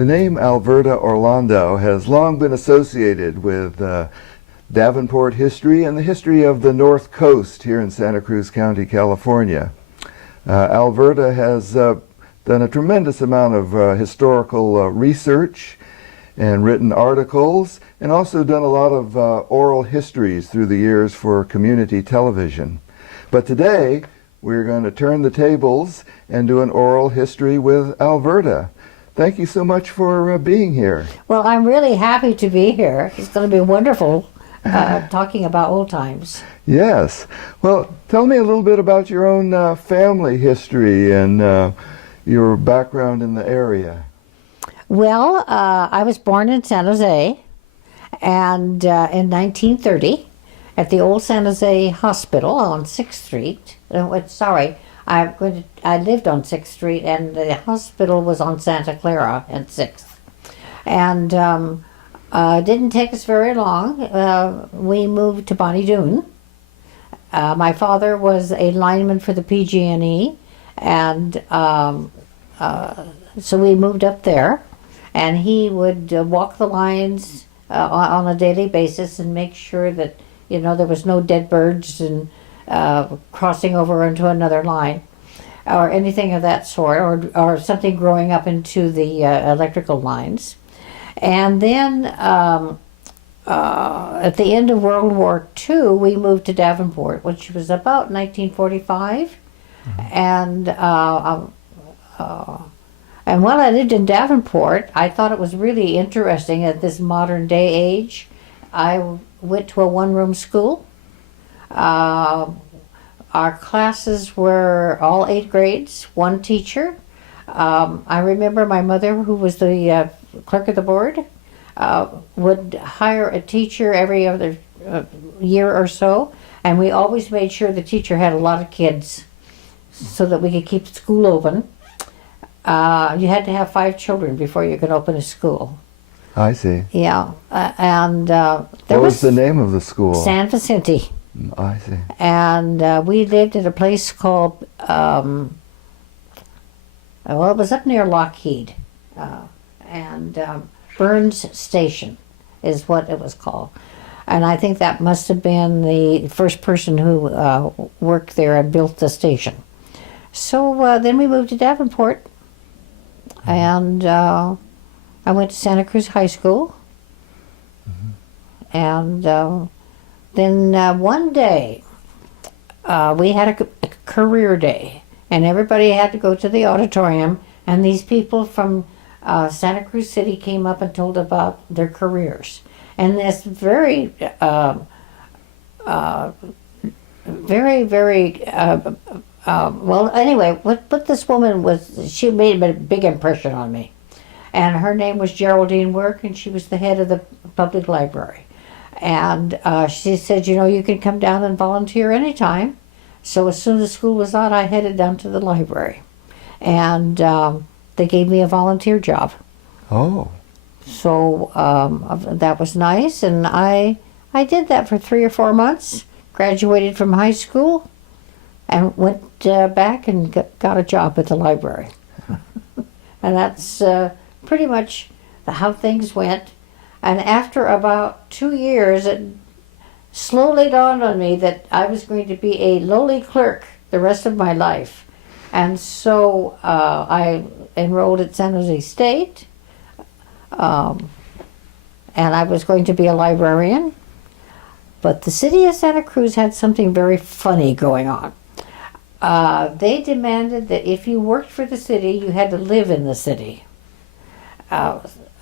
The name Alverda Orlando has long been associated with Davenport history and the history of the North Coast here in Santa Cruz County, California. Alverda has done a tremendous amount of historical research and written articles, and also done a lot of oral histories through the years for community television. But today, we're going to turn the tables and do an oral history with Alverda. Thank you so much for being here. Well, I'm really happy to be here. It's going to be wonderful talking about old times. Yes. Well, tell me a little bit about your own family history and your background in the area. Well, I was born in San Jose, and in 1930 at the old San Jose Hospital on 6th Street. I lived on 6th Street, and the hospital was on Santa Clara and 6th. And it didn't take us very long. We moved to Bonnie Doon. My father was a lineman for the PG&E, and so we moved up there. And he would walk the lines on a daily basis and make sure that, there was no dead birds and crossing over into another line or anything of that sort, or something growing up into the electrical lines. And then at the end of World War II, we moved to Davenport, which was about 1945. Mm-hmm. And while I lived in Davenport, I thought it was really interesting at this modern day age. I went to a one-room school. Our classes were all 8 grades, one teacher. I remember my mother, who was the clerk of the board, would hire a teacher every other year or so, and we always made sure the teacher had a lot of kids so that we could keep school open. You had to have 5 children before you could open a school. I see. Yeah, and what was the name of the school? San Vicente. I see. And we lived at a place called, it was up near Lockheed, and Burns Station is what it was called. And I think that must have been the first person who worked there and built the station. So then we moved to Davenport. And I went to Santa Cruz High School. Mm-hmm. And then one day we had a career day, and everybody had to go to the auditorium, and these people from Santa Cruz City came up and told about their careers. And this very well, anyway, what this woman was, she made a big impression on me. And her name was Geraldine Work, and she was the head of the public library. And she said, you can come down and volunteer anytime. So as soon as school was out, I headed down to the library. And they gave me a volunteer job. Oh. So that was nice, and I did that for 3 or 4 months, graduated from high school, and went back and got a job at the library. And that's pretty much how things went. And after about 2 years, it slowly dawned on me that I was going to be a lowly clerk the rest of my life. And so I enrolled at San Jose State, and I was going to be a librarian. But the city of Santa Cruz had something very funny going on. They demanded that if you worked for the city, you had to live in the city.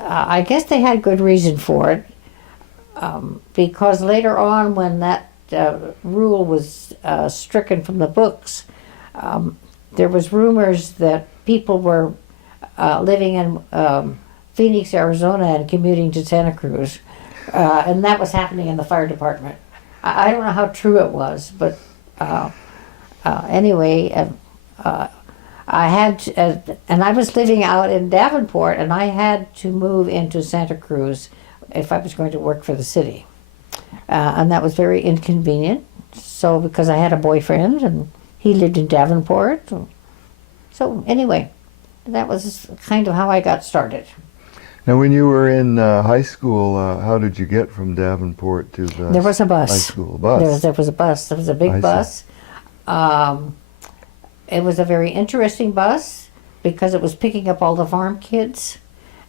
I guess they had good reason for it, because later on, when that rule was stricken from the books, there was rumors that people were living in Phoenix, Arizona, and commuting to Santa Cruz, and that was happening in the fire department. I don't know how true it was, but anyway, I had to, and I was living out in Davenport, and I had to move into Santa Cruz if I was going to work for the city. And that was very inconvenient. So, because I had a boyfriend, and he lived in Davenport. So anyway, that was kind of how I got started. Now, when you were in high school, how did you get from Davenport to the There was a bus. high school? Bus. There was a bus. There was a big I see. bus. It was a very interesting bus because it was picking up all the farm kids.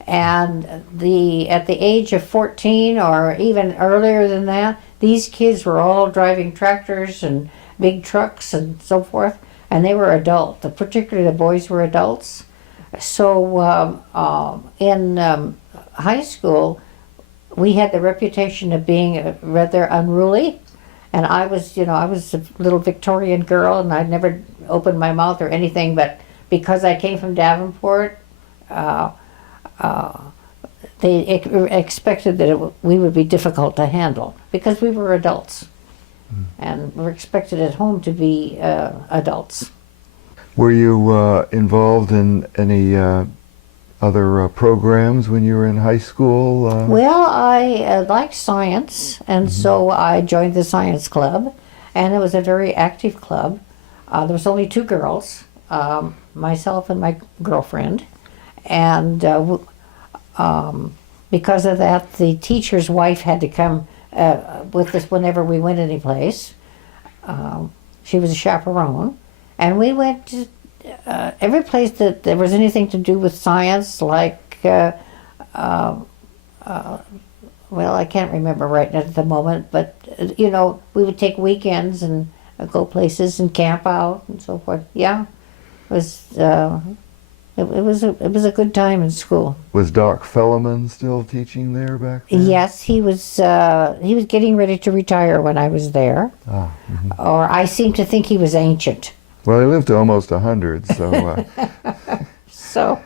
And at the age of 14 or even earlier than that, these kids were all driving tractors and big trucks and so forth, and they were adult. Particularly the boys were adults. So in high school, we had the reputation of being rather unruly, and I was a little Victorian girl, and I'd never opened my mouth or anything, but because I came from Davenport, they expected that we would be difficult to handle because we were adults, and we're expected at home to be adults. Were you involved in any other programs when you were in high school? Well, I liked science, and so I joined the science club, and it was a very active club. There was only two girls, myself and my girlfriend, and because of that, the teacher's wife had to come with us whenever we went any place. She was a chaperone, and we went to every place that there was anything to do with science, like, well, I can't remember right at the moment, but, we would take weekends and go places and camp out and so forth. Yeah, it was a good time in school. Was Doc Felleman still teaching there back then? Yes, he was getting ready to retire when I was there. Or I seem to think he was ancient. Well, he lived to almost 100, so... So,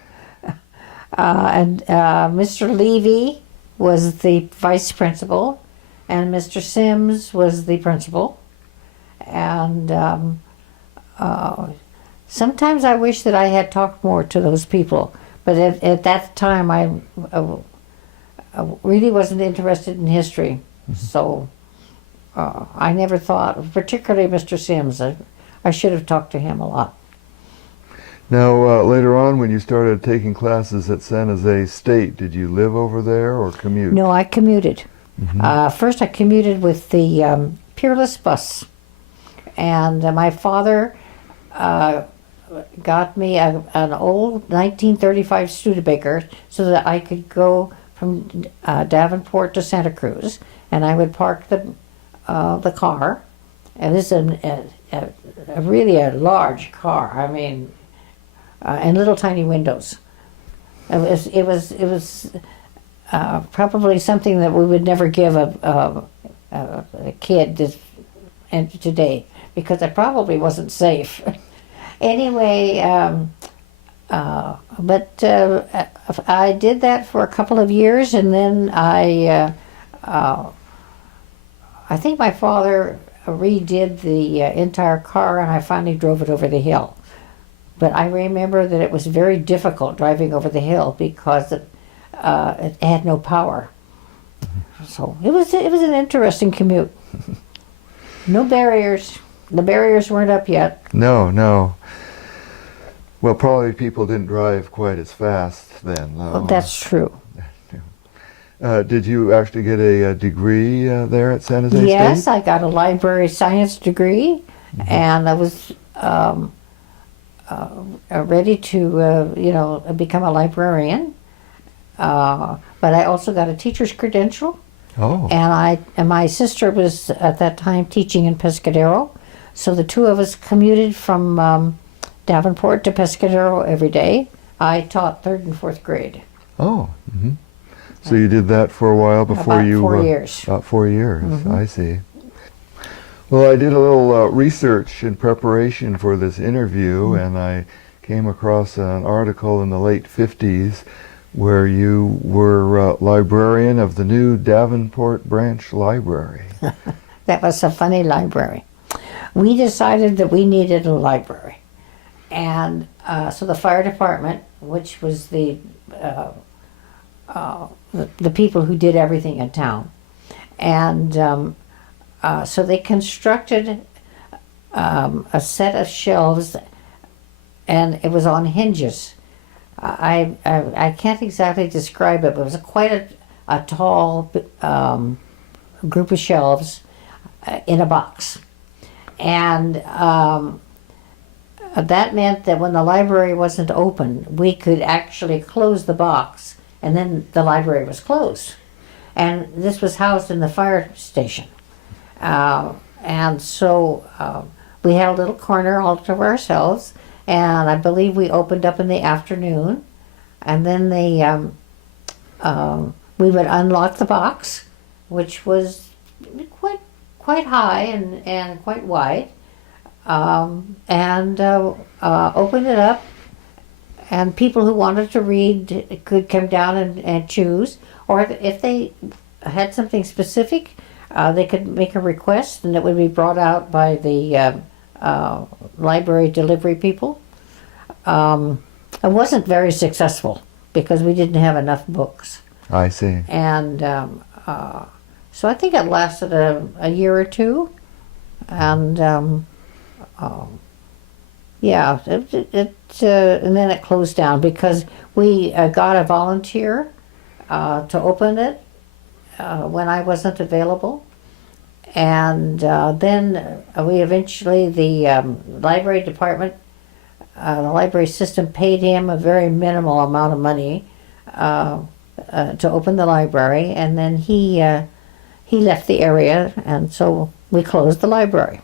and Mr. Levy was the vice principal, and Mr. Sims was the principal. And sometimes I wish that I had talked more to those people, but at that time I really wasn't interested in history. So I never thought, particularly Mr. Sims, I should have talked to him a lot. Now, later on, when you started taking classes at San Jose State, did you live over there or commute? No, I commuted. First I commuted with the Peerless bus. And my father got me an old 1935 Studebaker so that I could go from Davenport to Santa Cruz, and I would park the car. And this is a really large car. I mean, and little tiny windows. It was probably something that we would never give a kid today, because it probably wasn't safe. Anyway, but I did that for a couple of years, and then I think my father redid the entire car, and I finally drove it over the hill. But I remember that it was very difficult driving over the hill because it had no power. So it was an interesting commute. No barriers. The barriers weren't up yet. No. Well, probably people didn't drive quite as fast then, though. Well, that's true. Did you actually get a degree there at San Jose State? Yes, I got a library science degree, and I was ready to, become a librarian. But I also got a teacher's credential. Oh. And my sister was at that time teaching in Pescadero, so the two of us commuted from Davenport to Pescadero every day. I taught 3rd and 4th grade. Oh. So you did that for a while before About you... 4 years. About 4 years, I see. Well, I did a little research in preparation for this interview, and I came across an article in the late 50s where you were librarian of the new Davenport Branch Library. That was a funny library. We decided that we needed a library. And so the fire department, which was the people who did everything in town, and so they constructed a set of shelves, and it was on hinges. I can't exactly describe it, but it was quite a tall group of shelves in a box. And that meant that when the library wasn't open, we could actually close the box, and then the library was closed. And this was housed in the fire station. And so we had a little corner all to ourselves, and I believe we opened up in the afternoon, and then we would unlock the box, which was quite high and quite wide, and open it up, and people who wanted to read could come down and choose, or if they had something specific, they could make a request, and it would be brought out by the library delivery people. It wasn't very successful because we didn't have enough books. I see. And so I think it lasted a year or two, and yeah, and then it closed down because we got a volunteer to open it when I wasn't available, and then we eventually, the library department, the library system paid him a very minimal amount of money to open the library, and then he left the area, and so we closed the library.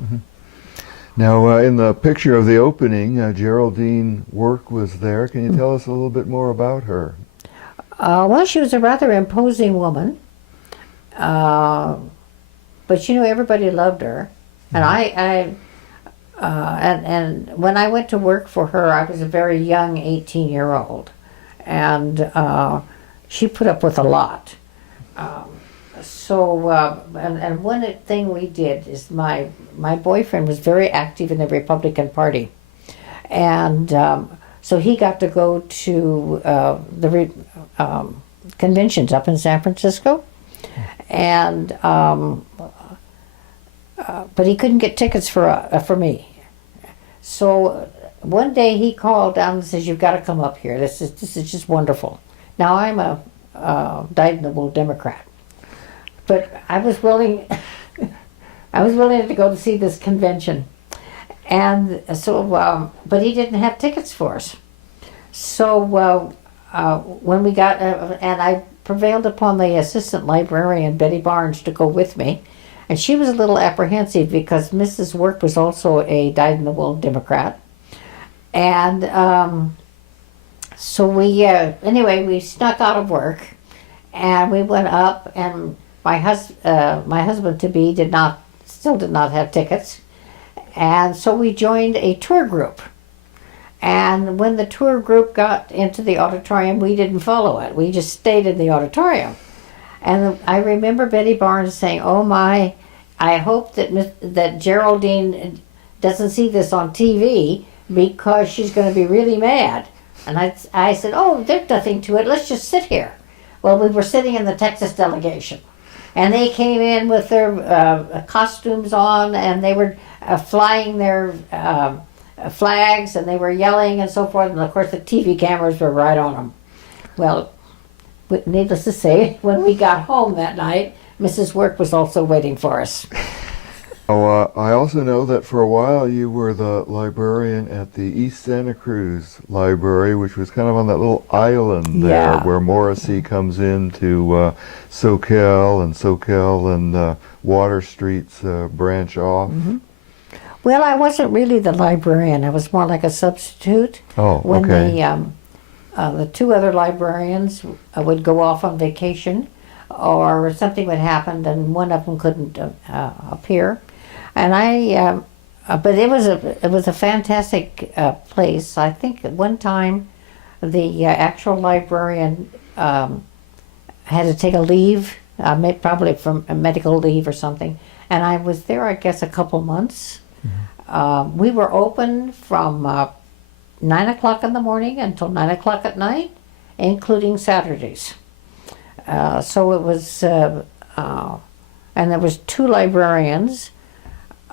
Mm-hmm. Now, in the picture of the opening, Geraldine Work was there. Can you tell us a little bit more about her? Well, she was a rather imposing woman, but everybody loved her, and and when I went to work for her, I was a very young 18-year-old, and she put up with a lot. And one thing we did is my boyfriend was very active in the Republican Party, and so he got to go to the conventions up in San Francisco, and but he couldn't get tickets for me. So one day he called down and says, "You've got to come up here. This is just wonderful." Now I'm a dyed-in-the-wool Democrat, but I was willing to go to see this convention, and so but he didn't have tickets for us. So when we got and I prevailed upon the assistant librarian Betty Barnes to go with me, and she was a little apprehensive because Mrs. Work was also a dyed-in-the-wool Democrat, and so we we snuck out of work, and we went up, and my husband to be still did not have tickets, and so we joined a tour group. And when the tour group got into the auditorium, we didn't follow it. We just stayed in the auditorium. And I remember Betty Barnes saying, "Oh my, I hope that Geraldine doesn't see this on TV because she's going to be really mad." And I said, "Oh, there's nothing to it. Let's just sit here." Well, we were sitting in the Texas delegation, and they came in with their costumes on, and they were flying their flags, and they were yelling and so forth, and of course the TV cameras were right on them. Well, needless to say, when we got home that night, Mrs. Work was also waiting for us. Oh, I also know that for a while you were the librarian at the East Santa Cruz Library, which was kind of on that little island there where Morrissey comes into Soquel and Water Streets branch off. Mm-hmm. Well, I wasn't really the librarian. I was more like a substitute. Oh, when okay. The two other librarians would go off on vacation, or something would happen, and one of them couldn't appear. And but it was a fantastic place. I think at one time, the actual librarian had to take a leave, probably from a medical leave or something. And I was there, I guess, a couple months. Mm-hmm. We were open from 9 o'clock in the morning until 9 o'clock at night, including Saturdays. So it was, and there was 2 librarians,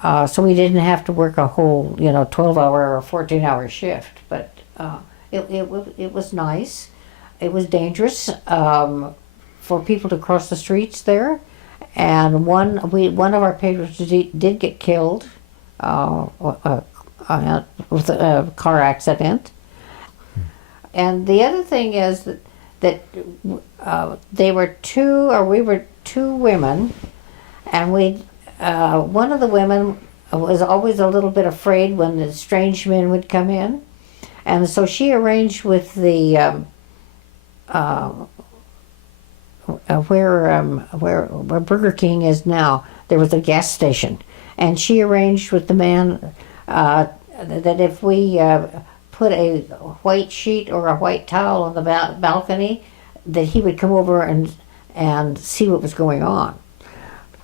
so we didn't have to work a whole, 12-hour or 14-hour shift. But it was nice. It was dangerous for people to cross the streets there, and one of our patrons did get killed with a car accident. And the other thing is that we were two women, and one of the women was always a little bit afraid when the strange men would come in, and so she arranged with the where Burger King is now. There was a gas station, and she arranged with the man that if we put a white sheet or a white towel on the balcony, that he would come over and see what was going on.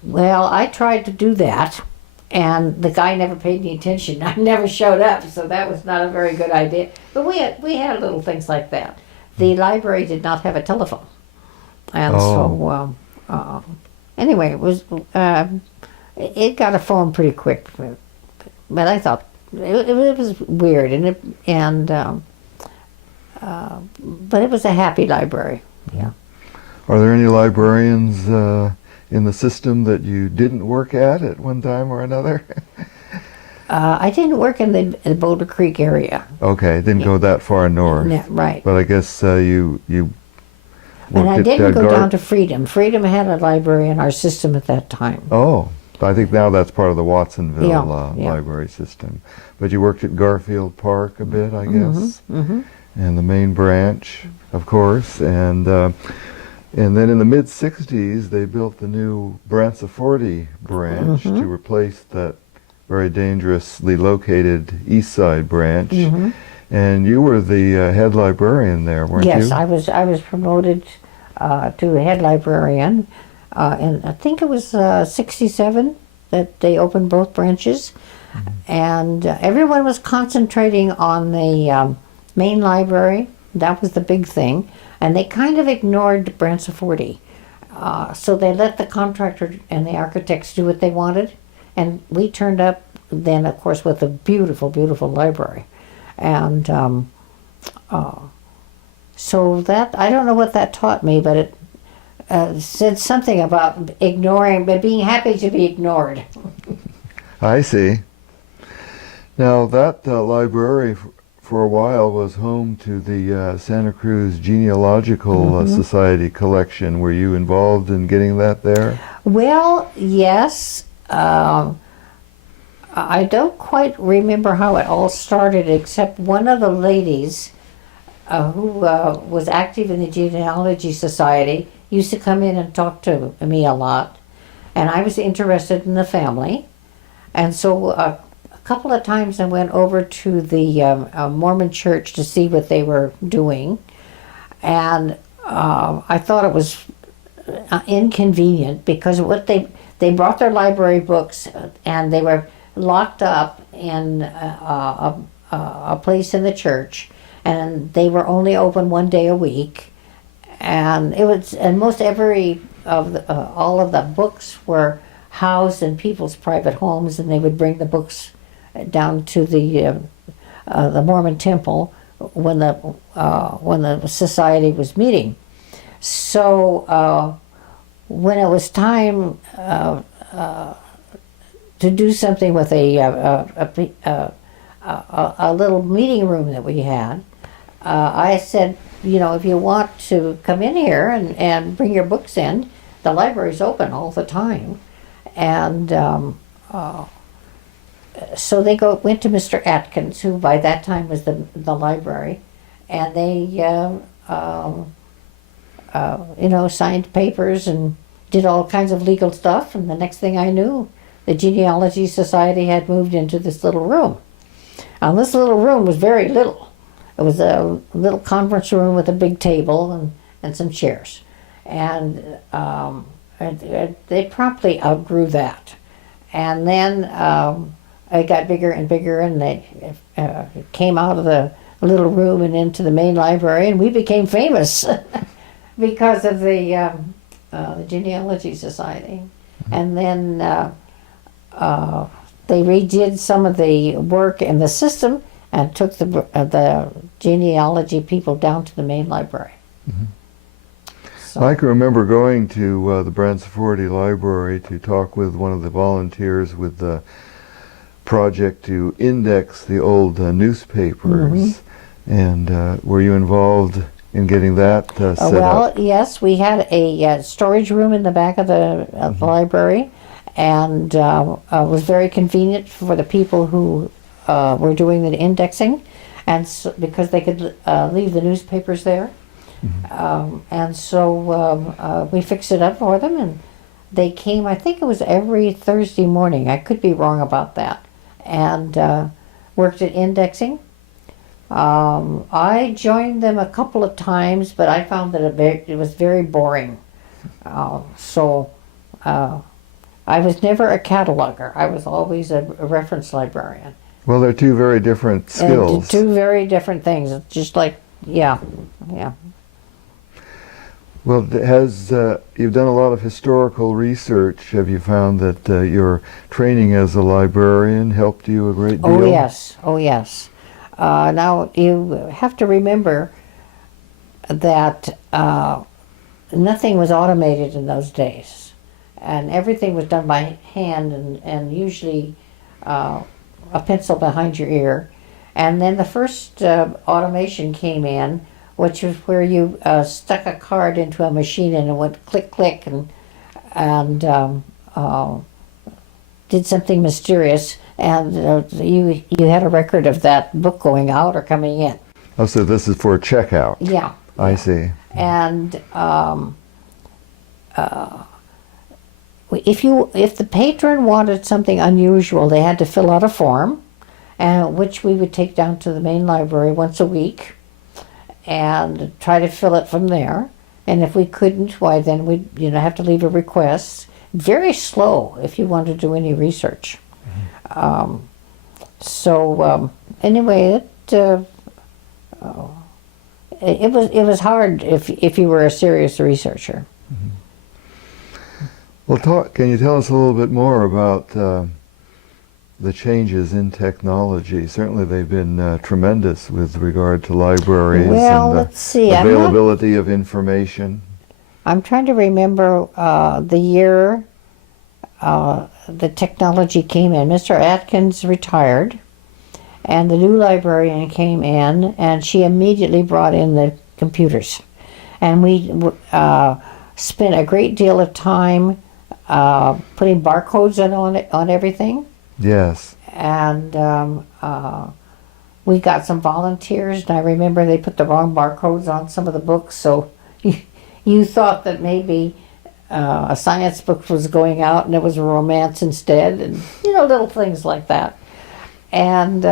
Well, I tried to do that, and the guy never paid any attention. I never showed up, so that was not a very good idea. But we had little things like that. The library did not have a telephone, and so anyway, it got a phone pretty quick. But I thought it was weird, but it was a happy library. Yeah. Are there any librarians in the system that you didn't work at one time or another? I didn't work in the Boulder Creek area. Okay, didn't go that far north. Yeah, right. But I guess you And I worked at, didn't go down to Freedom. Freedom had a library in our system at that time. Oh, I think now that's part of the Watsonville Yeah. library system. But you worked at Garfield Park a bit, I guess, and the main branch, of course, and then in the mid-'60s they built the new Branciforte branch to replace that very dangerously located East Side branch. And you were the head librarian there, weren't you? Yes, I was promoted to head librarian, and I think it was '67 that they opened both branches, and everyone was concentrating on the main library. That was the big thing, and they kind of ignored Branciforte. So they let the contractor and the architects do what they wanted, and we turned up then, of course, with a beautiful, beautiful library. And so that, I don't know what that taught me, but it said something about ignoring, but being happy to be ignored. I see. Now that library for a while was home to the Santa Cruz Genealogical Society collection. Were you involved in getting that there? Well, yes. I don't quite remember how it all started, except one of the ladies who was active in the Genealogy Society used to come in and talk to me a lot, and I was interested in the family, and so a couple of times I went over to the Mormon church to see what they were doing, and I thought it was inconvenient because what they brought their library books and they were locked up in a place in the church, and they were only open one day a week, and most all of the books were housed in people's private homes, and they would bring the books down to the Mormon temple when the society was meeting. So when it was time to do something with a little meeting room that we had, I said, if you want to come in here and bring your books in, the library's open all the time. And so they went to Mr. Atkins, who by that time was the library, and they signed papers and did all kinds of legal stuff, and the next thing I knew, the Genealogy Society had moved into this little room. Now, this little room was very little. It was a little conference room with a big table and some chairs. And they promptly outgrew that. And then it got bigger and bigger, and they came out of the little room and into the main library, and we became famous because of the Genealogy Society. And then they redid some of the work in the system, and took the genealogy people down to the main library. So, I can remember going to the Branciforte Library to talk with one of the volunteers with the project to index the old newspapers. And were you involved in getting that set well, up? yes, we had a storage room in the back of the library, and was very convenient for the people who were doing the indexing, and so, because they could leave the newspapers there. And so we fixed it up for them, and they came, I think it was every Thursday morning, I could be wrong about that, and worked at indexing. I joined them a couple of times, but I found that it was very boring. So I was never a cataloger. I was always a reference librarian. Well, they're two very different skills. Two very different things. It's just like, yeah. Well, you've done a lot of historical research. Have you found that your training as a librarian helped you a great deal? Oh, yes. Now, you have to remember that nothing was automated in those days, and everything was done by hand, and usually a pencil behind your ear. And then the first automation came in, which was where you stuck a card into a machine and it went click, click, and did something mysterious, and you had a record of that book going out or coming in. Oh, so this is for checkout. Yeah. I see. And if the patron wanted something unusual, they had to fill out a form, which we would take down to the main library once a week and try to fill it from there. And if we couldn't, why then we'd have to leave a request. Very slow if you want to do any research. Anyway, it was hard if you were a serious researcher. Well, can you tell us a little bit more about the changes in technology? Certainly they've been tremendous with regard to libraries and let's see. availability of information. I'm trying to remember the year the technology came in. Mr. Atkins retired, and the new librarian came in, and she immediately brought in the computers. And we spent a great deal of time putting barcodes on everything. Yes. And we got some volunteers, and I remember they put the wrong barcodes on some of the books, so you thought that maybe a science book was going out and it was a romance instead, and little things like that. And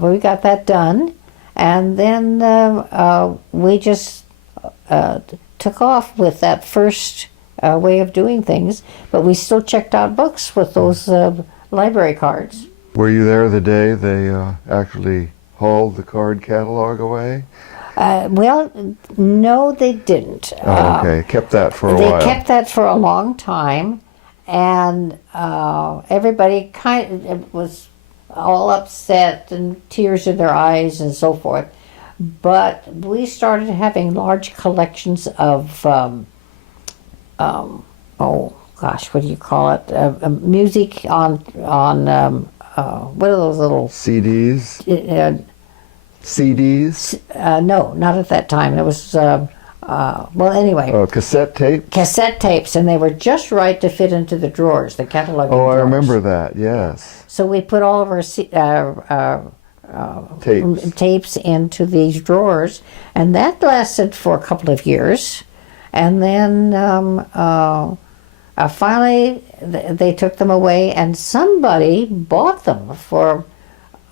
we got that done, and then we just took off with that first way of doing things, but we still checked out books with those library cards. Were you there the day they actually hauled the card catalog away? Well, no, they didn't. Oh, okay. Kept that for a while. They kept that for a long time, and everybody kind of was all upset and tears in their eyes and so forth. But we started having large collections of, what do you call it? Music on what are those little CDs? CDs? No, not at that time. It was, anyway. Oh, cassette tapes? Cassette tapes, and they were just right to fit into the drawers, the cataloging Oh, drawers. I remember that, yes. So we put all of our tapes into these drawers, and that lasted for a couple of years. And then finally they took them away, and somebody bought them for...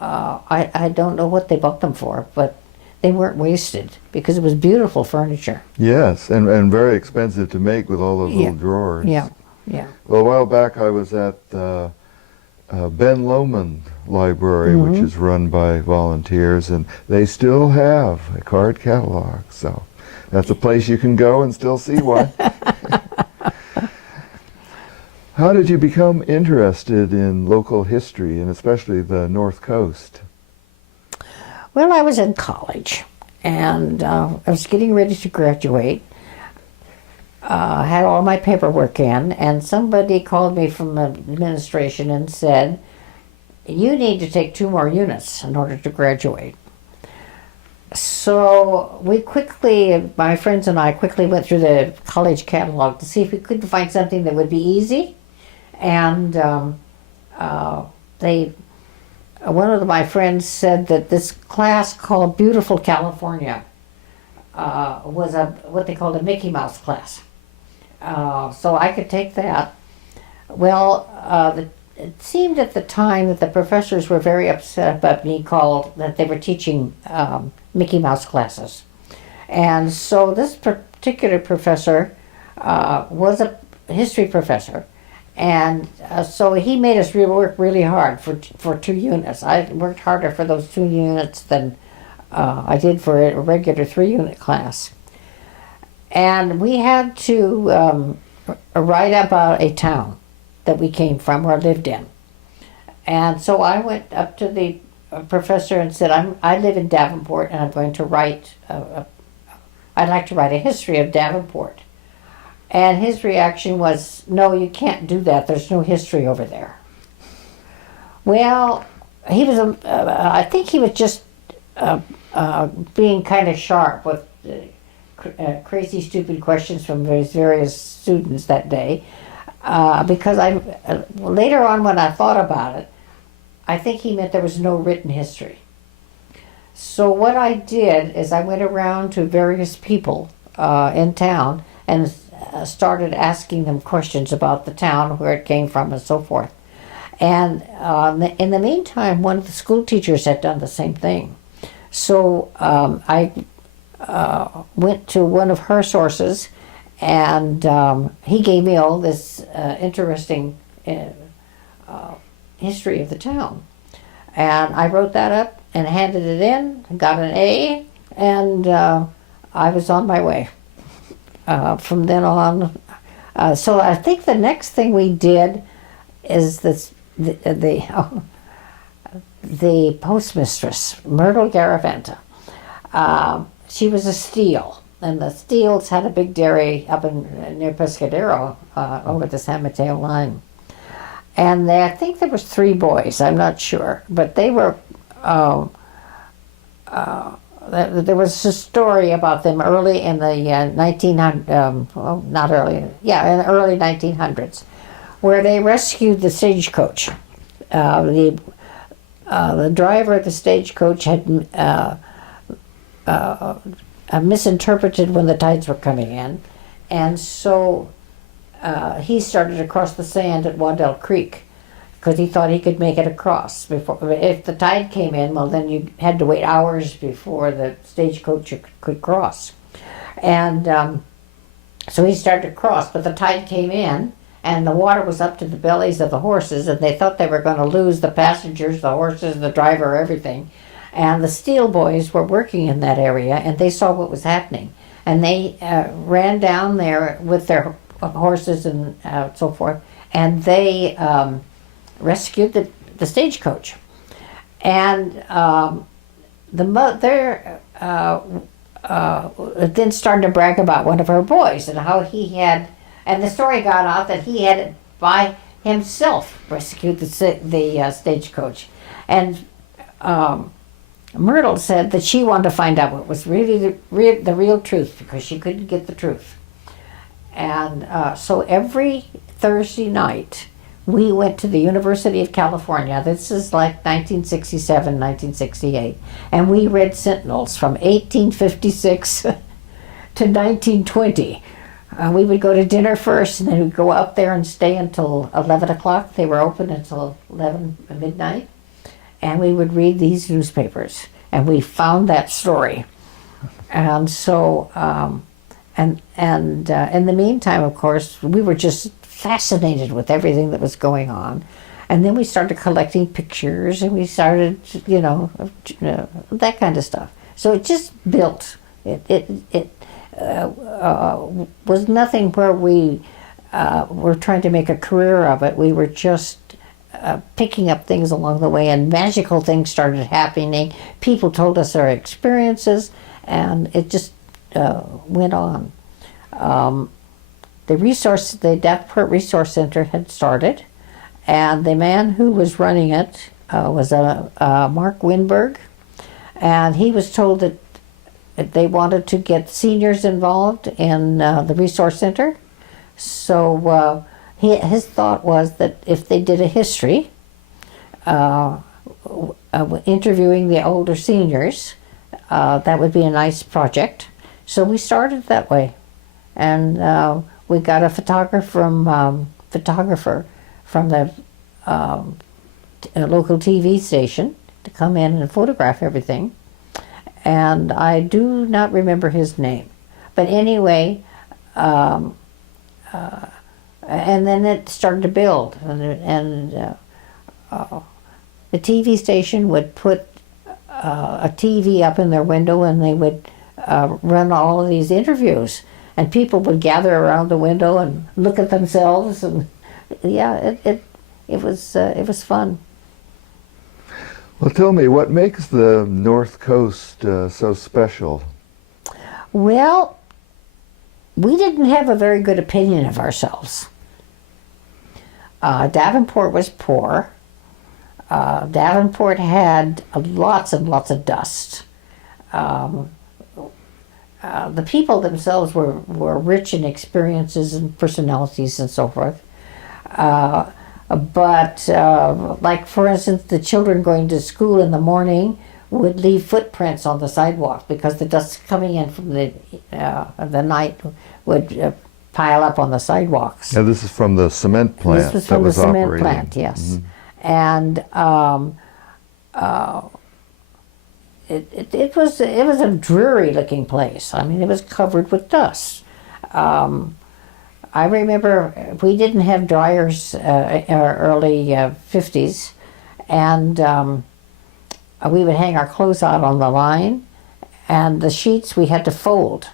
I don't know what they bought them for, but they weren't wasted because it was beautiful furniture. Yes, and very expensive to make with all those little drawers. Yeah. Well, a while back I was at Ben Lomond Library, which is run by volunteers, and they still have a card catalog. So that's a place you can go and still see one. How did you become interested in local history, and especially the North Coast? Well, I was in college, and I was getting ready to graduate. I had all my paperwork in, and somebody called me from the administration and said, "You need to take 2 more units in order to graduate." So my friends and I quickly went through the college catalog to see if we could find something that would be easy. And one of my friends said that this class called Beautiful California was what they called a Mickey Mouse class. So I could take that. Well, it seemed at the time that the professors were very upset about me that they were teaching Mickey Mouse classes. And so this particular professor was a history professor. And so he made us work really hard for 2 units. I worked harder for those 2 units than I did for a regular 3-unit class. And we had to write about a town that we came from or lived in. And so I went up to the professor and said, I live in Davenport, and I'm going to write, I'd like to write a history of Davenport. And his reaction was, "No, you can't do that. There's no history over there." Well, I think he was just being kind of sharp with crazy, stupid questions from various students that day. Because later on when I thought about it, I think he meant there was no written history. So what I did is I went around to various people in town and started asking them questions about the town, where it came from, and so forth. And in the meantime, one of the school teachers had done the same thing. So I went to one of her sources, and he gave me all this interesting history of the town. And I wrote that up and handed it in, got an A, and I was on my way. From then on, so I think the next thing we did is the postmistress, Myrtle Garaventa. She was a Steele, and the Steeles had a big dairy up near Pescadero over the San Mateo line. And I think there was 3 boys, I'm not sure, but they were, there was a story about them early in the in the early 1900s, where they rescued the stagecoach. The driver of the stagecoach had misinterpreted when the tides were coming in, and so he started across the sand at Waddell Creek because he thought he could make it across before. If the tide came in, well, then you had to wait hours before the stagecoach could cross. And so he started to cross, but the tide came in, and the water was up to the bellies of the horses, and they thought they were going to lose the passengers, the horses, the driver, everything. And the Steele boys were working in that area, and they saw what was happening. And they ran down there with their horses and so forth, and they rescued the stagecoach. And the mother then started to brag about one of her boys and how he had, and the story got out that he had by himself rescued the stagecoach. And Myrtle said that she wanted to find out what was really the real truth, because she couldn't get the truth. And so every Thursday night, we went to the University of California. This is like 1967, 1968. And we read Sentinels from 1856 to 1920. We would go to dinner first, and then we'd go up there and stay until 11 o'clock. They were open until 11 midnight. And we would read these newspapers. And we found that story. And so, in the meantime, of course, we were just fascinated with everything that was going on. And then we started collecting pictures, and we started, that kind of stuff. So it just built. It was nothing where we were trying to make a career of it. We were just picking up things along the way, and magical things started happening. People told us their experiences, and it just went on. The Davenport Resource Center had started, and the man who was running it was Mark Winberg, and he was told that they wanted to get seniors involved in the Resource Center. So his thought was that if they did a history, interviewing the older seniors, that would be a nice project. So we started that way, and we got a photographer from the local TV station to come in and photograph everything. And I do not remember his name, but anyway. And then it started to build, and the TV station would put a TV up in their window, and they would run all of these interviews, and people would gather around the window and look at themselves, and yeah, it was fun. Well, tell me, what makes the North Coast so special? Well, we didn't have a very good opinion of ourselves. Davenport was poor. Davenport had lots and lots of dust. The people themselves were rich in experiences and personalities and so forth. But like, for instance, the children going to school in the morning would leave footprints on the sidewalk because the dust coming in from the night would pile up on the sidewalks. Now, this is from the cement plant. This was from the cement operating. plant, yes. Mm-hmm. And it was a dreary looking place. I mean, it was covered with dust. I remember we didn't have dryers in our early 50s, and we would hang our clothes out on the line, and the sheets we had to fold.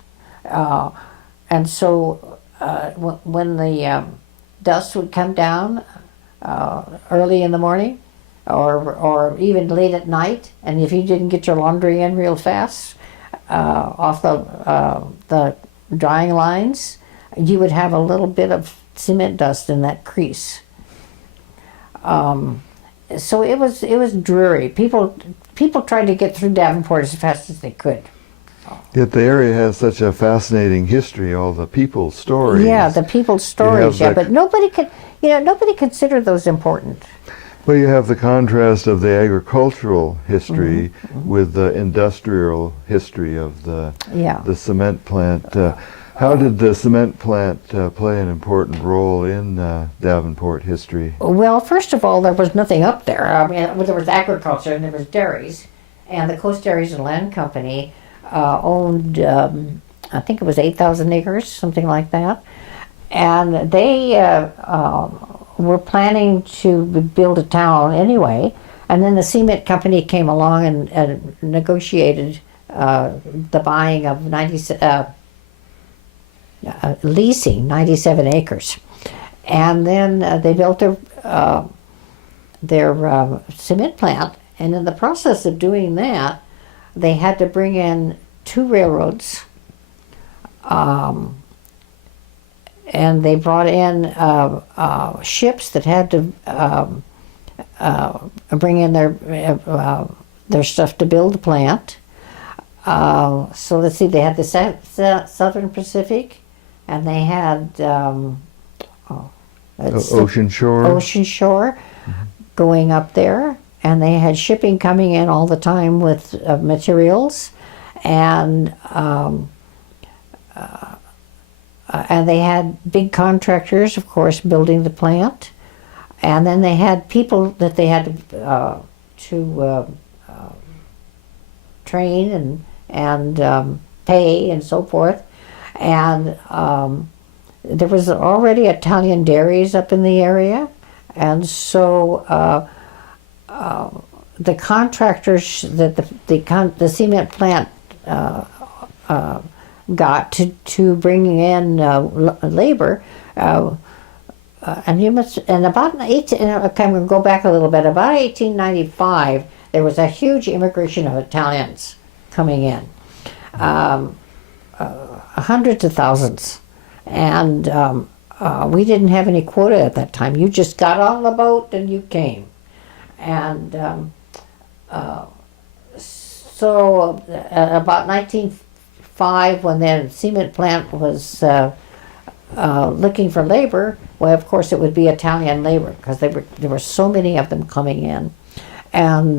And so when the dust would come down early in the morning, or even late at night, and if you didn't get your laundry in real fast off the drying lines, you would have a little bit of cement dust in that crease. So it was dreary. People tried to get through Davenport as fast as they could. Yet the area has such a fascinating history, all the people's stories. Yeah, the people's stories, but nobody considered those important. Well, you have the contrast of the agricultural history with the industrial history of the cement plant. How did the cement plant play an important role in Davenport history? Well, first of all, there was nothing up there. I mean, there was agriculture and there was dairies, and the Coast Dairies and Land Company owned, I think it was 8,000 acres, something like that, and they were planning to build a town anyway, and then the cement company came along and negotiated the buying of leasing 97 acres. And then they built their cement plant, and in the process of doing that, they had to bring in 2 railroads, and they brought in ships that had to bring in their stuff to build the plant. So let's see, they had the Southern Pacific, and they had Ocean Shore. Ocean Shore going up there, and they had shipping coming in all the time with materials, and they had big contractors, of course, building the plant, and then they had people that they had to train and pay and so forth. And there was already Italian dairies up in the area, and so the contractors that the cement plant got to bring in labor and you must, and about 18, okay, I'm going to go back a little bit. About 1895, there was a huge immigration of Italians coming in, hundreds of thousands, and we didn't have any quota at that time. You just got on the boat and you came, and so about 1905, when the cement plant was looking for labor, well, of course, it would be Italian labor because there were so many of them coming in, and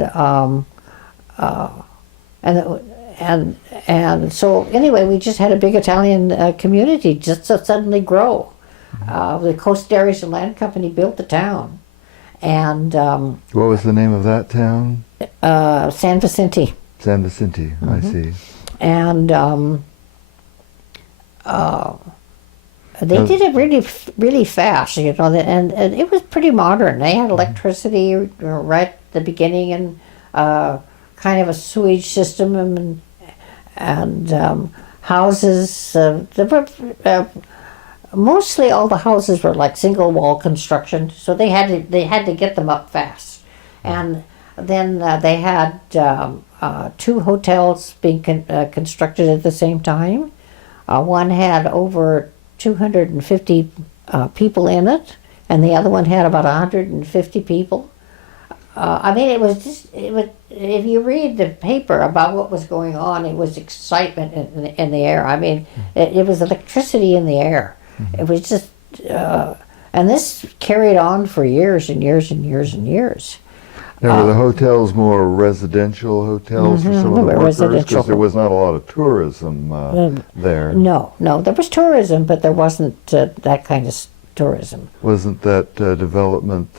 so anyway, we just had a big Italian community just to suddenly grow. The Coast Dairies and Land Company built the town, and what was the name of that town? San Vicente. San Vicente. I see. And they did it really, really fast, you know, and it was pretty modern. They had electricity right at the beginning, and kind of a sewage system, and houses. Mostly all the houses were like single wall construction, so they had to get them up fast. And then they had 2 hotels being constructed at the same time. One had over 250 people in it, and the other one had about 150 people. I mean, it was if you read the paper about what was going on, it was excitement in the air. I mean, it was electricity in the air. It was just, and this carried on for years and years and years and years. Now, were the hotels more residential hotels for some of the workers? Because there was not a lot of tourism there. No, there was tourism, but there wasn't that kind of tourism. Wasn't that development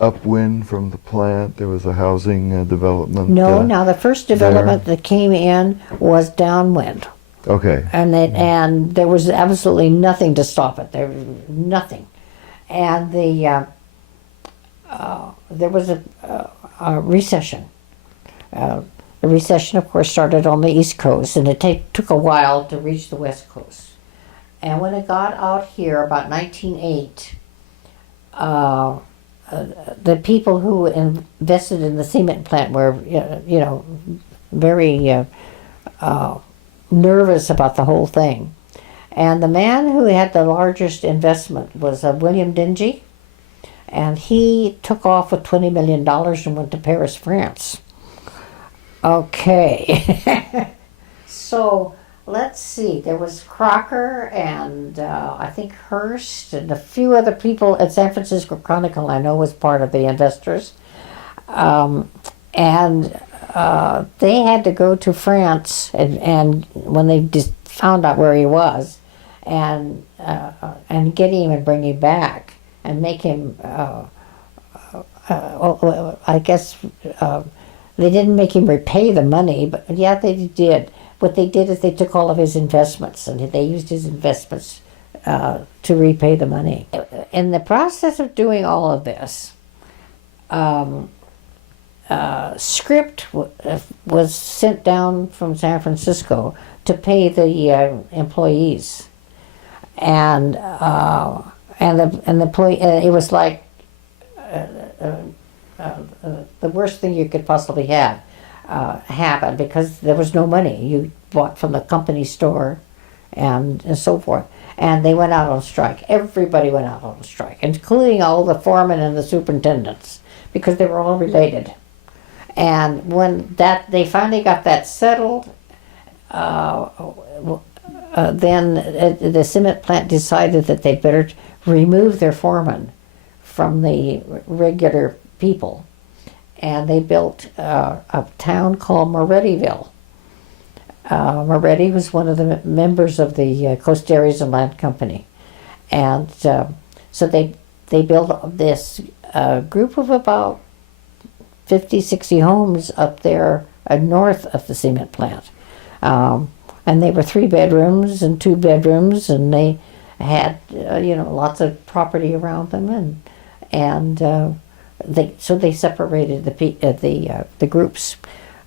upwind from the plant? There was a housing development? No, now the first development that came in was downwind. Okay. And there was absolutely nothing to stop it. There was nothing. And there was a recession. The recession, of course, started on the East Coast, and it took a while to reach the West Coast. And when it got out here, about 1908, the people who invested in the cement plant were, very nervous about the whole thing. And the man who had the largest investment was William Dingy. And he took off with $20 million and went to Paris, France. Okay. So let's see. There was Crocker and I think Hearst and a few other people at San Francisco Chronicle I know was part of the investors. And they had to go to France and when they just found out where he was and get him and bring him back. And make him, I guess they didn't make him repay the money, but yeah, they did. What they did is they took all of his investments and they used his investments to repay the money. In the process of doing all of this, script was sent down from San Francisco to pay the employees. And the employee, it was like the worst thing you could possibly have happen because there was no money. You bought from the company store and so forth. And they went out on strike. Everybody went out on strike, including all the foremen and the superintendents, because they were all related. And when they finally got that settled, then the cement plant decided that they'd better remove their foreman from the regular people. And they built a town called Morettiville. Moretti was one of the members of the Coast Dairies and Land Company. And so they built this group of about 50, 60 homes up there north of the cement plant. And they were 3 bedrooms and 2 bedrooms, and they had lots of property around them, and they separated the groups.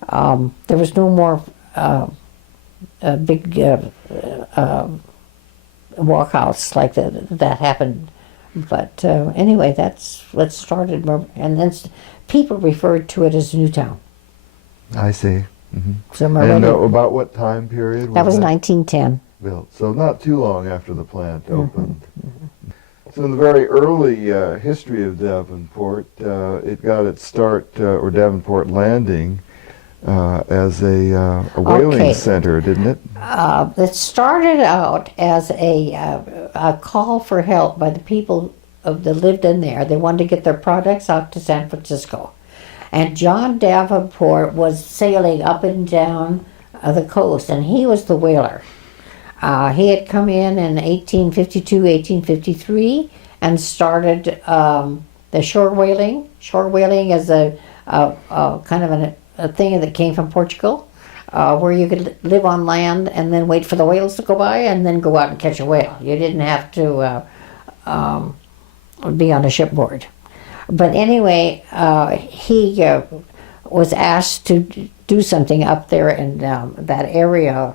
There was no more big walkouts like that happened But anyway, that's what started, and then people referred to it as Newtown. I see. Mm-hmm. So And about what time period that was that 1910. built? So not too long after the plant opened. So in the very early history of Davenport, it got its start, or Davenport Landing, as a whaling center, didn't it? It started out as a call for help by the people that lived in there. They wanted to get their products out to San Francisco. And John Davenport was sailing up and down the coast, and he was the whaler. He had come in 1852, 1853, and started the shore whaling. Shore whaling is a kind of a thing that came from Portugal, where you could live on land and then wait for the whales to go by and then go out and catch a whale. You didn't have to be on a shipboard. But anyway, he was asked to do something up there in that area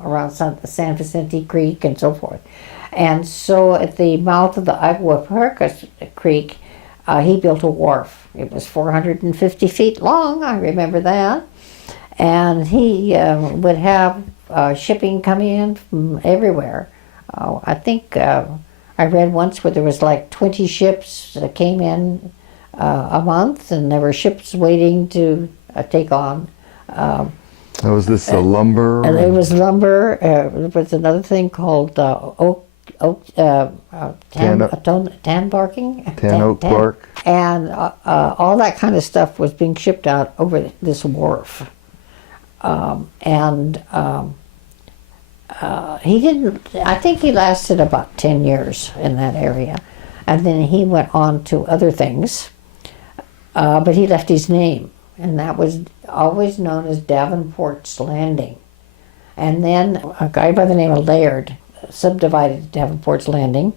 around San Vicente Creek and so forth. And so at the mouth of the Agua Puerca Creek, he built a wharf. It was 450 feet long, I remember that. And he would have shipping come in from everywhere. I think I read once where there was like 20 ships that came in a month, and there were ships waiting to take on. Was this the lumber? It was lumber. There was another thing called tan barking. Tan oak bark. And all that kind of stuff was being shipped out over this wharf. He didn't, I think he lasted about 10 years in that area. And then he went on to other things. But he left his name, and that was always known as Davenport's Landing. And then a guy by the name of Laird subdivided Davenport's Landing,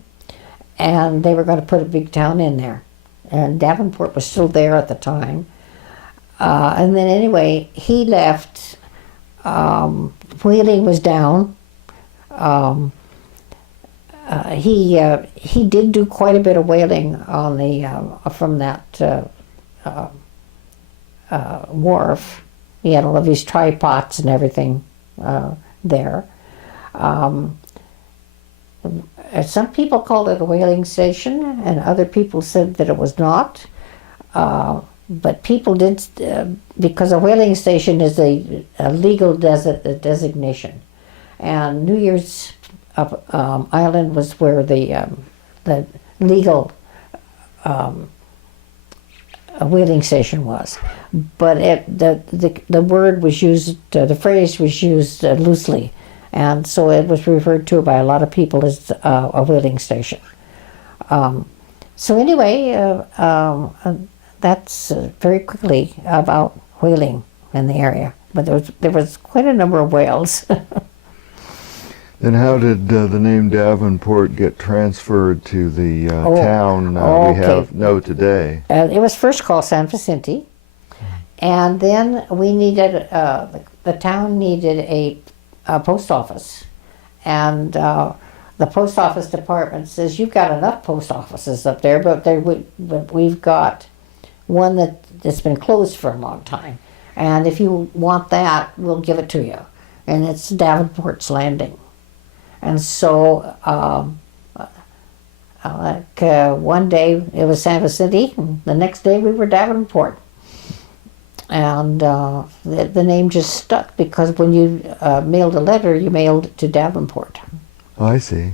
and they were going to put a big town in there. And Davenport was still there at the time. And then anyway, he left. Whaling was down. He did do quite a bit of whaling on the from that wharf. He had all of his tripods and everything there. Some people called it a whaling station, and other people said that it was not. But people did, because a whaling station is a legal designation. And New Year's Island was where the legal whaling station was. But the word was used, the phrase was used loosely. And so it was referred to by a lot of people as a whaling station. So anyway, that's very quickly about whaling in the area. But there was quite a number of whales. And how did the name Davenport get transferred to the town we know today? It was first called San Vicente, and then we needed the town needed a post office, and the post office department says, you've got enough post offices up there, but we've got one that's been closed for a long time, and if you want that, we'll give it to you. And it's Davenport's Landing. And so one day it was San Vicente, and the next day we were Davenport. And the name just stuck because when you mailed a letter, you mailed it to Davenport. Oh, I see.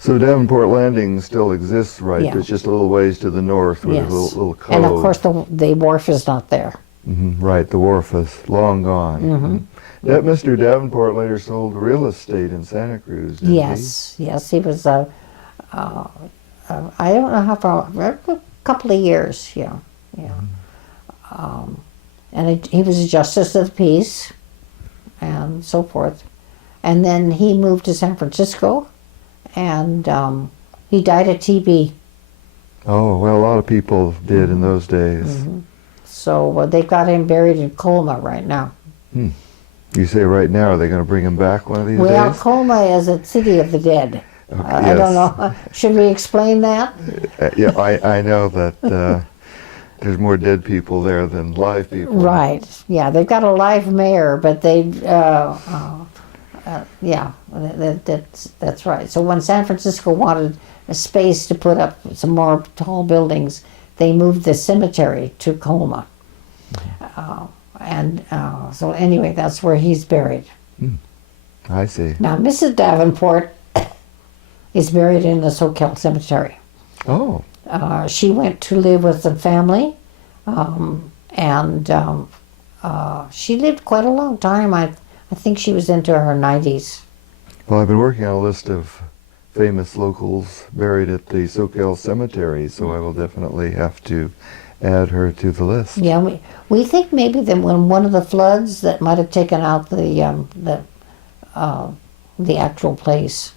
So Davenport Landing still exists, right? Yeah. It's just a little ways to the north where there's a little cove. And of course the wharf is not there. Mm-hmm. Right, the wharf is long gone. Mm-hmm. That Mr. Davenport later sold real estate in Santa Cruz, didn't he? Yes, he was, I don't know how far, a couple of years, yeah. And he was a justice of the peace and so forth. And then he moved to San Francisco, and he died of TB. Oh, well, a lot of people did in those days. Mm-hmm. So they've got him buried in Colma right now. You say right now, are they going to bring him back one of these days? Well, Colma is a city of the dead. I don't know. Should we explain that? Yeah, I know that there's more dead people there than live people. Right. Yeah, they've got a live mayor, but yeah, that's right. So when San Francisco wanted a space to put up some more tall buildings, they moved the cemetery to Colma. So anyway, that's where he's buried. I see. Now, Mrs. Davenport is buried in the Soquel Cemetery. Oh. She went to live with the family, she lived quite a long time. I think she was into her 90s. Well, I've been working on a list of famous locals buried at the Soquel Cemetery, so I will definitely have to add her to the list. Yeah, we think maybe that when one of the floods that might have taken out the actual place.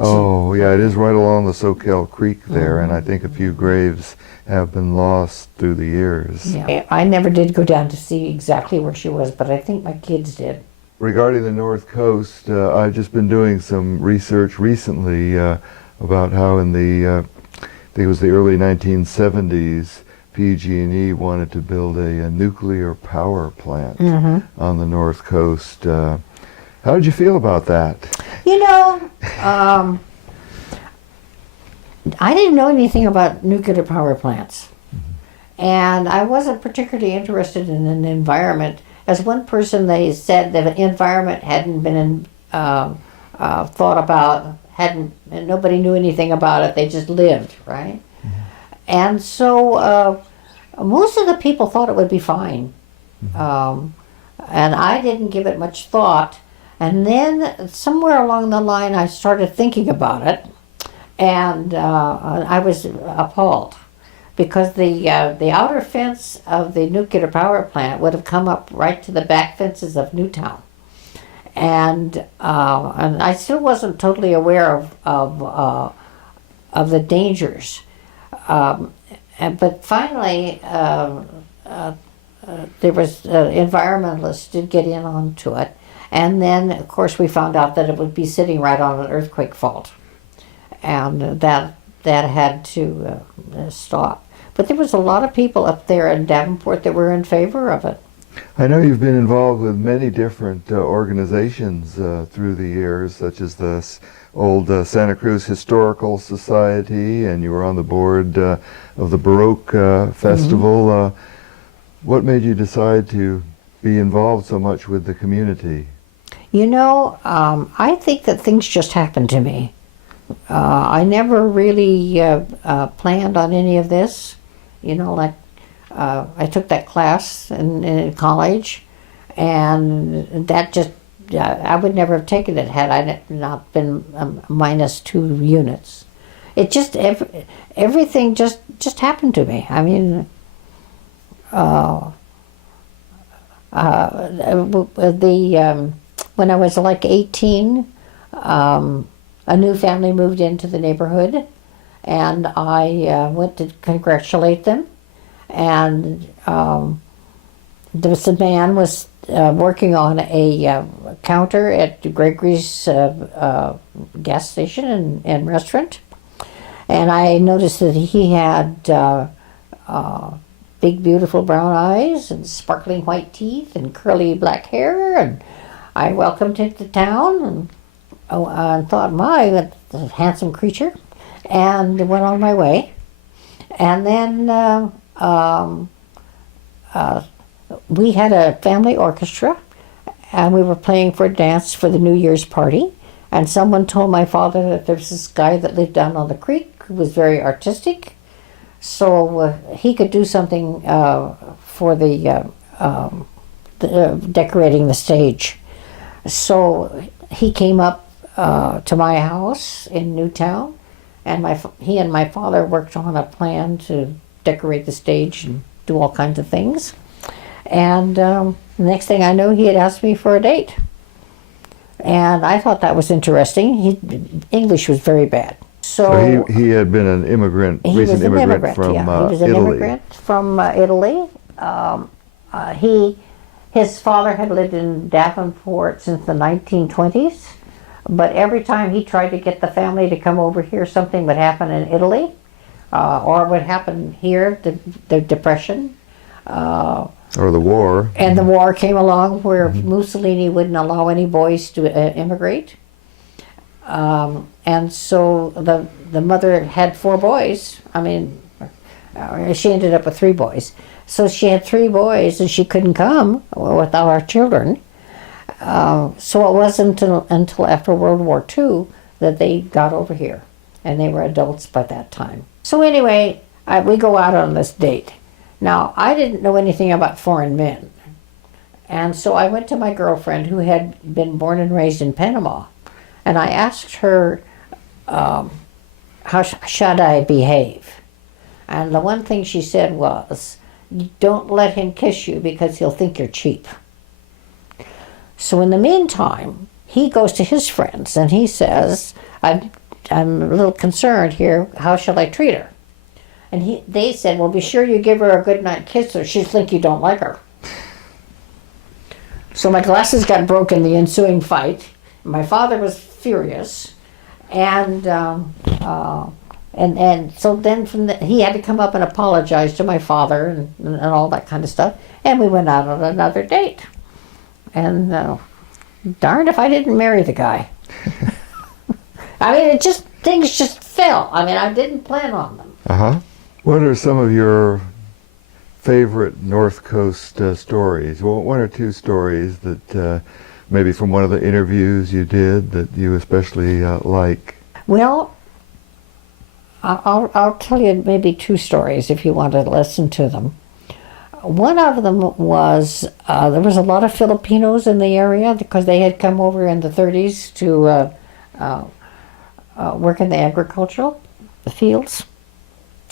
Oh, yeah, it is right along the Soquel Creek there, and I think a few graves have been lost through the years. Yeah, I never did go down to see exactly where she was, but I think my kids did. Regarding the North Coast, I've just been doing some research recently about how in I think it was the early 1970s, PG&E wanted to build a nuclear power plant on the North Coast. How did you feel about that? You know, I didn't know anything about nuclear power plants. And I wasn't particularly interested in an environment. As one person, they said that the environment hadn't been thought about, nobody knew anything about it, they just lived, right? And so most of the people thought it would be fine. And I didn't give it much thought. And then somewhere along the line, I started thinking about it, and I was appalled because the outer fence of the nuclear power plant would have come up right to the back fences of Newtown, and I still wasn't totally aware of the dangers, but finally there was environmentalists did get in onto it. And then, of course, we found out that it would be sitting right on an earthquake fault, and that had to stop. But there was a lot of people up there in Davenport that were in favor of it. I know you've been involved with many different organizations through the years, such as the old Santa Cruz Historical Society, and you were on the board of the Baroque Festival. What made you decide to be involved so much with the community? You know, I think that things just happened to me. I never really planned on any of this. You know, like I took that class in college, and that just, I would never have taken it had I not been -2 units. It just, everything just happened to me. I mean, when I was like 18, a new family moved into the neighborhood, and I went to congratulate them. And this man was working on a counter at Gregory's gas station and restaurant, and I noticed that he had big, beautiful brown eyes and sparkling white teeth and curly black hair, and I welcomed him to town and thought, my, that's a handsome creature, and went on my way. And then we had a family orchestra, and we were playing for a dance for the New Year's party, and someone told my father that there was this guy that lived down on the creek who was very artistic, so he could do something for the decorating the stage. So he came up to my house in Newtown, and he and my father worked on a plan to decorate the stage and do all kinds of things. And the next thing I know, he had asked me for a date. And I thought that was interesting. English was very bad. So he had been an immigrant, recent immigrant from He was an Italy. immigrant from Italy. His father had lived in Davenport since the 1920s. But every time he tried to get the family to come over here, something would happen in Italy, or would happen here, the Depression. Or the war. And the war came along where Mussolini wouldn't allow any boys to immigrate. And so the mother had 4 boys. I mean, she ended up with 3 boys. So she had 3 boys, and she couldn't come without our children. So it wasn't until after World War II that they got over here, and they were adults by that time. So anyway, we go out on this date. Now, I didn't know anything about foreign men, and so I went to my girlfriend who had been born and raised in Panama, and I asked her, how should I behave? And the one thing she said was, don't let him kiss you because he'll think you're cheap. So in the meantime, he goes to his friends and he says, I'm a little concerned here, how shall I treat her? And they said, well, be sure you give her a goodnight kiss or she'll think you don't like her. So my glasses got broken in the ensuing fight. My father was furious, and so then he had to come up and apologize to my father and all that kind of stuff, and we went out on another date. And darned if I didn't marry the guy. I mean, things just fell. I mean, I didn't plan on them. Uh-huh. What are some of your favorite North Coast stories? Well, 1 or 2 stories that maybe from one of the interviews you did that you especially like? Well, I'll tell you maybe 2 stories if you want to listen to them. One of them was, there was a lot of Filipinos in the area because they had come over in the 30s to work in the agricultural, the fields.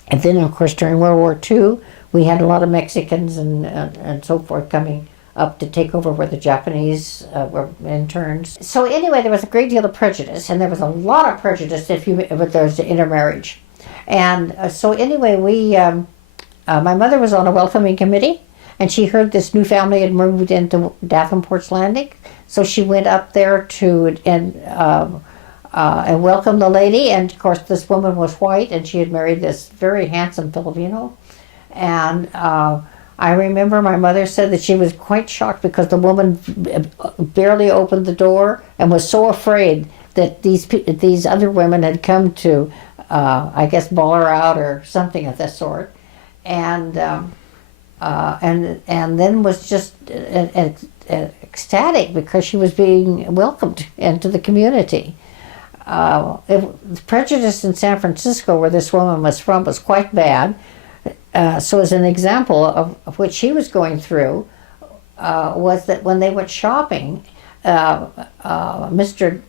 And then, of course, during World War II, we had a lot of Mexicans and so forth coming up to take over where the Japanese were interns. So anyway, there was a great deal of prejudice, and there was a lot of prejudice if there was intermarriage. And so anyway, my mother was on a welcoming committee, and she heard this new family had moved into Davenport's Landing. So she went up there and welcomed the lady. And of course, this woman was white, and she had married this very handsome Filipino. And I remember my mother said that she was quite shocked because the woman barely opened the door and was so afraid that these other women had come to, I guess, ball her out or something of that sort. And then was just ecstatic because she was being welcomed into the community. The prejudice in San Francisco, where this woman was from, was quite bad. So as an example of what she was going through, was that when they went shopping, Mr.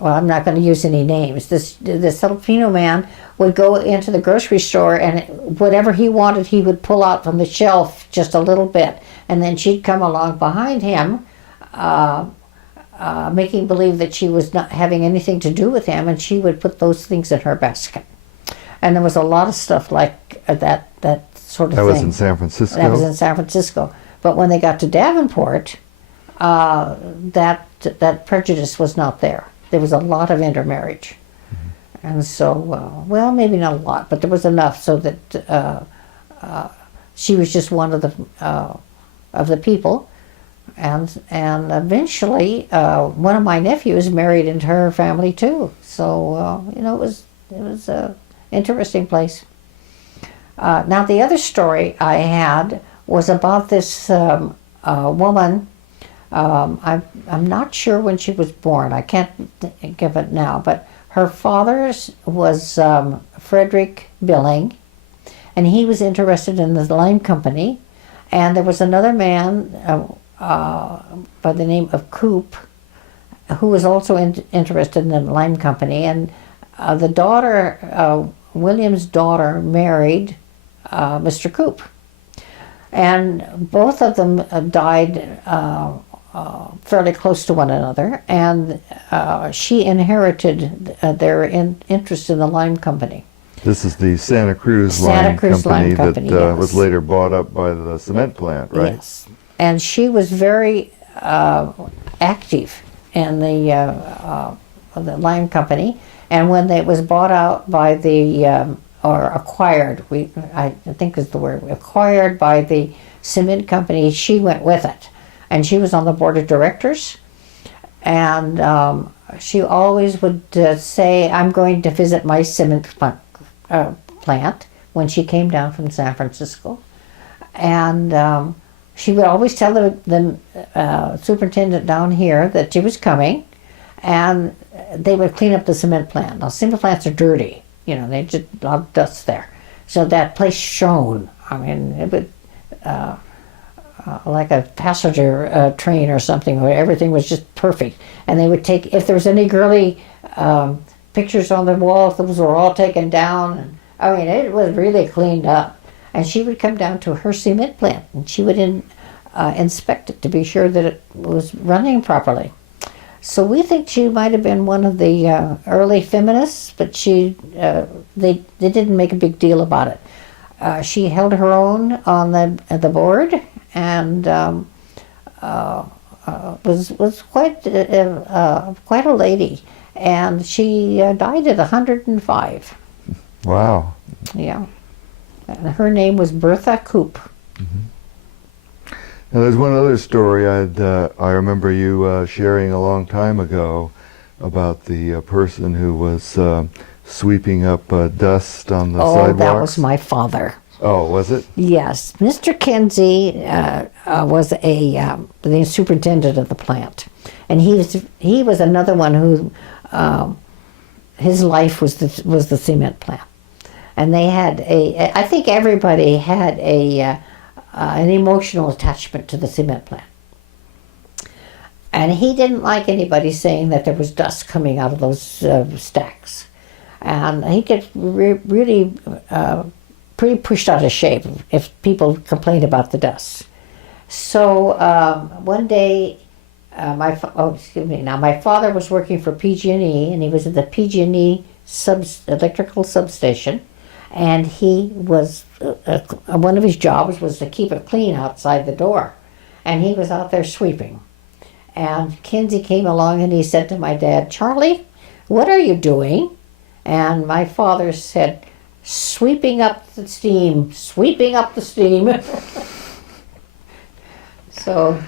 Well, I'm not going to use any names. This Filipino man would go into the grocery store, and whatever he wanted, he would pull out from the shelf just a little bit, and then she'd come along behind him, making believe that she was not having anything to do with him, and she would put those things in her basket. And there was a lot of stuff like that sort of thing. That was in San Francisco? That was in San Francisco. But when they got to Davenport, that prejudice was not there. There was a lot of intermarriage. Mm-hmm. And so, well, maybe not a lot, but there was enough so that she was just one of the people. And eventually, one of my nephews married into her family too. So, it was a interesting place. Now, the other story I had was about this woman. I'm not sure when she was born. I can't think of it now. But her father's was Frederick Billing, and he was interested in the lime company. And there was another man by the name of Coope who was also interested in the lime company. And the daughter, William's daughter, married Mr. Coope. And both of them died fairly close to one another, and she inherited their interest in the lime company. This is the Santa Cruz Lime Company that yes. Was later bought up by the cement plant, right? Yes. And she was very active in the the lime company. And when it was bought out by or acquired, I think is the word, acquired by the cement company, she went with it. And she was on the board of directors. And she always would say, I'm going to visit my cement plant when she came down from San Francisco. And she would always tell the superintendent down here that she was coming, and they would clean up the cement plant. Now, cement plants are dirty. They just a lot of dust there. So that place shone. I mean, it would, like a passenger train or something, where everything was just perfect. And they would take, if there was any girly pictures on the wall, those were all taken down. And, I mean, it was really cleaned up. And she would come down to her cement plant, and she would inspect it to be sure that it was running properly. So we think she might have been one of the early feminists, but they didn't make a big deal about it. She held her own on the board, and was quite a lady. And she died at 105. Wow. Yeah. And her name was Bertha Coope. Mm-hmm. Now, there's one other story I remember you sharing a long time ago about the person who was sweeping up dust on the sidewalks. Oh, that was my father. Oh, was it? Yes. Mr. Kinsey was the superintendent of the plant. And he was another one who, his life was the cement plant. And they had I think everybody had an emotional attachment to the cement plant. And he didn't like anybody saying that there was dust coming out of those stacks. And he get really pretty pushed out of shape if people complained about the dust. So one day, my father was working for PG&E, and he was at the PG&E electrical substation. And he was, one of his jobs was to keep it clean outside the door. And he was out there sweeping. And Kinsey came along and he said to my dad, Charlie, what are you doing? And my father said, sweeping up the steam, sweeping up the steam. So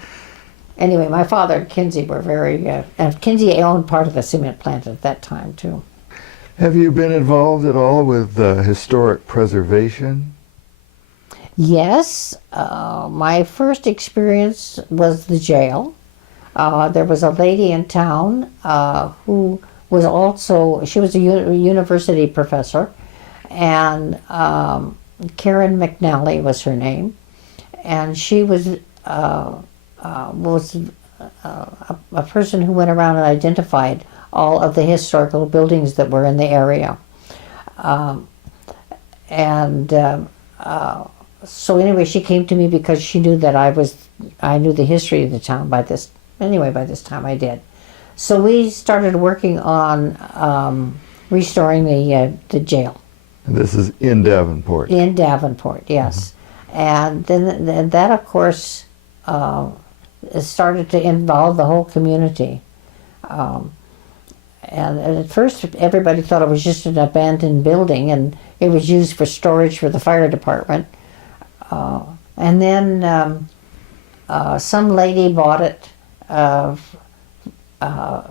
anyway, my father and Kinsey were very, and Kinsey owned part of the cement plant at that time too. Have you been involved at all with historic preservation? Yes. My first experience was the jail. There was a lady in town who was also, she was a university professor, and Karen McNally was her name, and she was a person who went around and identified all of the historical buildings that were in the area. So anyway, she came to me because she knew that I knew the history of the town by this time I did. So we started working on restoring the jail. And this is in Davenport? In Davenport, yes. Mm-hmm. And then that, of course, started to involve the whole community. And at first, everybody thought it was just an abandoned building, and it was used for storage for the fire department. And then some lady bought it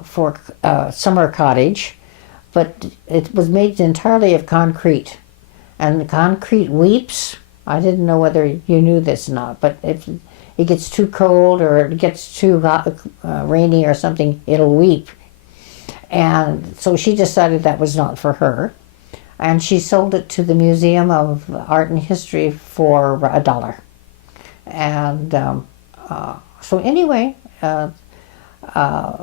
for a summer cottage, but it was made entirely of concrete. And the concrete weeps. I didn't know whether you knew this or not, but if it gets too cold or it gets too hot, rainy or something, it'll weep. And so she decided that was not for her. And she sold it to the Museum of Art and History for $1. And so anyway,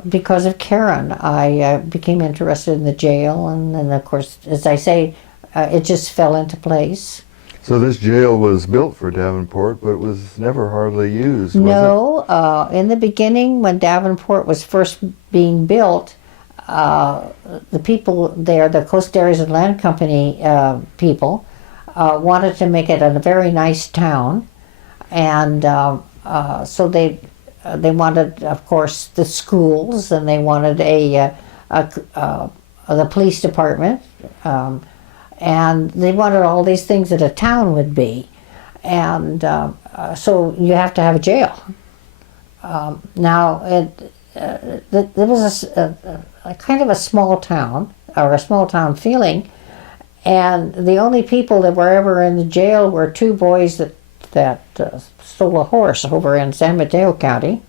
because of Karen, I became interested in the jail. And then, of course, as I say, it just fell into place. So this jail was built for Davenport, but it was never hardly used, was it? No. In the beginning, when Davenport was first being built, the people there, the Coast Dairies and Land Company people, wanted to make it a very nice town, and so they wanted, of course, the schools, and they wanted a the police department, and they wanted all these things that a town would be, and so you have to have a jail. Now, there was a kind of a small town, or a small town feeling, and the only people that were ever in the jail were two boys that stole a horse over in San Mateo County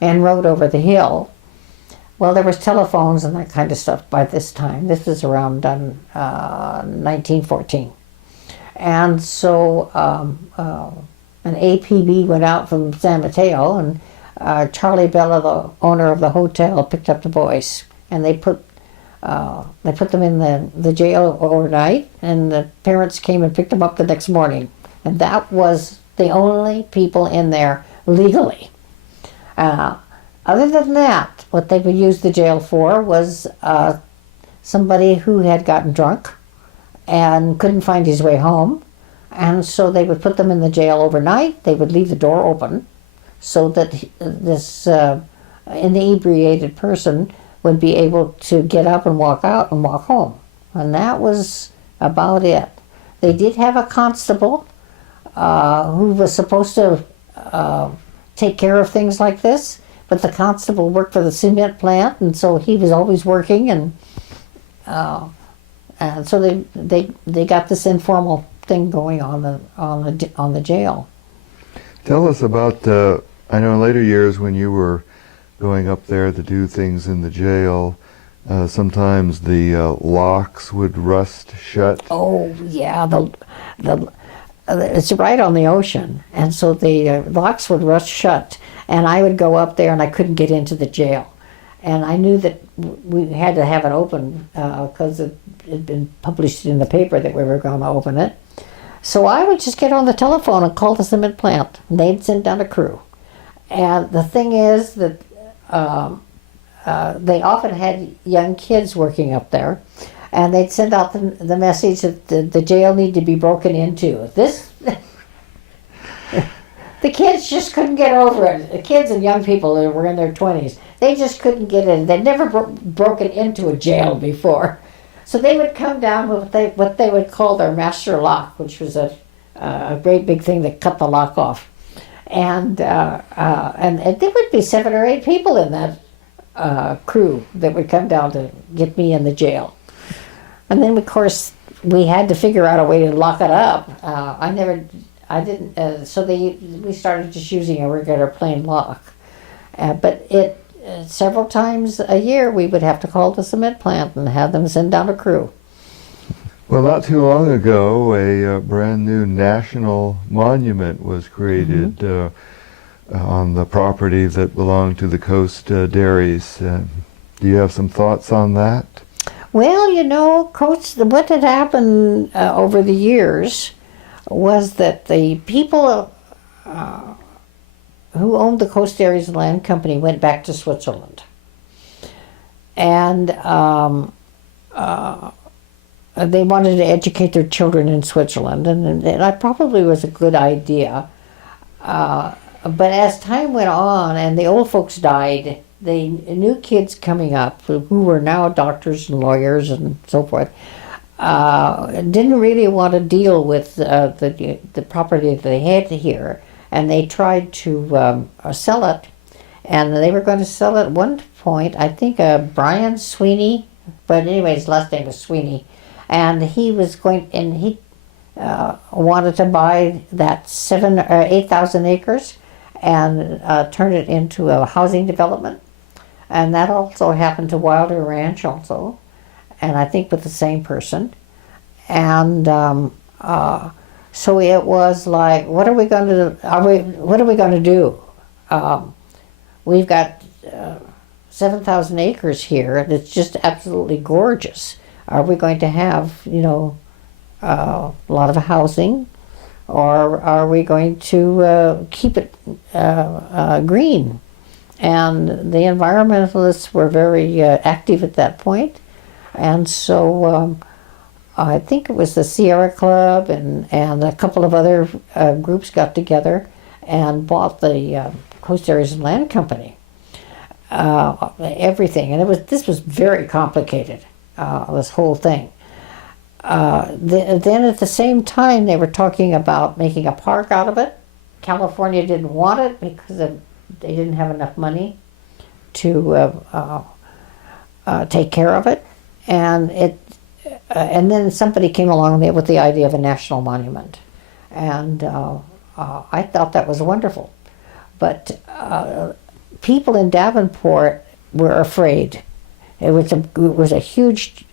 and rode over the hill. Well, there was telephones and that kind of stuff by this time. This was around 1914. And so an APB went out from San Mateo, and Charlie Bella, the owner of the hotel, picked up the boys, and they put them in the jail overnight, and the parents came and picked them up the next morning. And that was the only people in there legally. Other than that, what they would use the jail for was somebody who had gotten drunk and couldn't find his way home. And so they would put them in the jail overnight. They would leave the door open so that this inebriated person would be able to get up and walk out and walk home. And that was about it. They did have a constable who was supposed to take care of things like this, but the constable worked for the cement plant, and so he was always working, and so they got this informal thing going on the jail. Tell us about, I know in later years when you were going up there to do things in the jail, sometimes the locks would rust shut. Oh yeah, it's right on the ocean, and so the locks would rust shut, and I would go up there and I couldn't get into the jail, and I knew that we had to have it open because it had been published in the paper that we were going to open it. So I would just get on the telephone and call the cement plant, and they'd send down a crew. And the thing is that they often had young kids working up there, and they'd send out the message that the jail needed to be broken into. The kids just couldn't get over it. The kids and young people that were in their 20s, they just couldn't get in. They'd never broken into a jail before. So they would come down with what they would call their master lock, which was a great big thing that cut the lock off. And there would be 7 or 8 people in that crew that would come down to get me in the jail. And then, of course, we had to figure out a way to lock it up. We started just using a regular plain lock. But several times a year, we would have to call the cement plant and have them send down a crew. Well, not too long ago, a brand new national monument was created on the property that belonged to the Coast Dairies. Do you have some thoughts on that? Well, what had happened over the years was that the people who owned the Coast Dairies Land Company went back to Switzerland. And they wanted to educate their children in Switzerland, and that probably was a good idea. But as time went on and the old folks died, the new kids coming up, who were now doctors and lawyers and so forth, didn't really want to deal with the property that they had here, and they tried to sell it. And they were going to sell it at one point, I think Brian Sweeney, but anyway, his last name was Sweeney, and he wanted to buy that 7,000 or 8,000 acres and turn it into a housing development. And that also happened to Wilder Ranch also, and I think with the same person. And so it was like, what are we going to do? We've got 7,000 acres here, and it's just absolutely gorgeous. Are we going to have, a lot of housing, or are we going to keep it green? And the environmentalists were very active at that point, and so I think it was the Sierra Club and a couple of other groups got together and bought the Coast Dairies Land Company. everything, and this was very complicated. This whole thing. Then at the same time, they were talking about making a park out of it. California didn't want it because they didn't have enough money to take care of it, and then somebody came along with the idea of a national monument, and I thought that was wonderful, but people in Davenport were afraid. It was a huge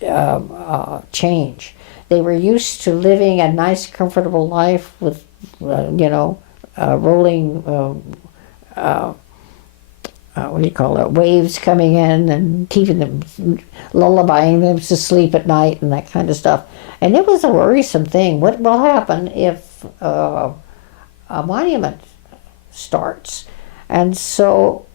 change. They were used to living a nice, comfortable life with, rolling, what do you call it, waves coming in and keeping them, lullabying them to sleep at night and that kind of stuff. And it was a worrisome thing. What will happen if a monument starts? And so,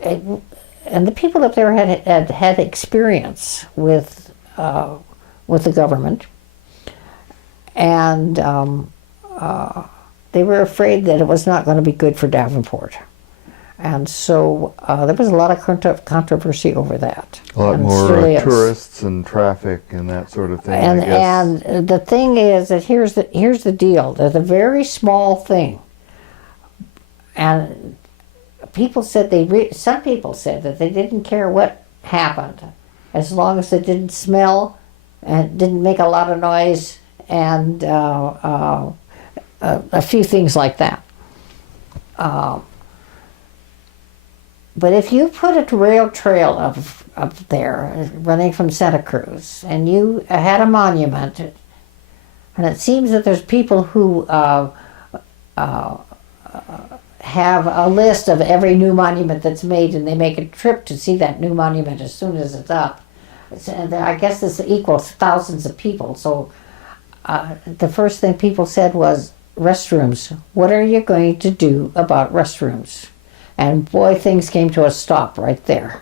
and the people up there had experience with the government, and they were afraid that it was not going to be good for Davenport. And so there was a lot of controversy over that. A lot more tourists and traffic and that sort of thing, I guess. And the thing is that here's the deal. There's a very small thing. And people said some people said that they didn't care what happened as long as it didn't smell and didn't make a lot of noise and a few things like that. But if you put a rail trail up there running from Santa Cruz and you had a monument, and it seems that there's people who have a list of every new monument that's made, and they make a trip to see that new monument as soon as it's up. And I guess this equals thousands of people. So the first thing people said was, restrooms. What are you going to do about restrooms? And boy, things came to a stop right there.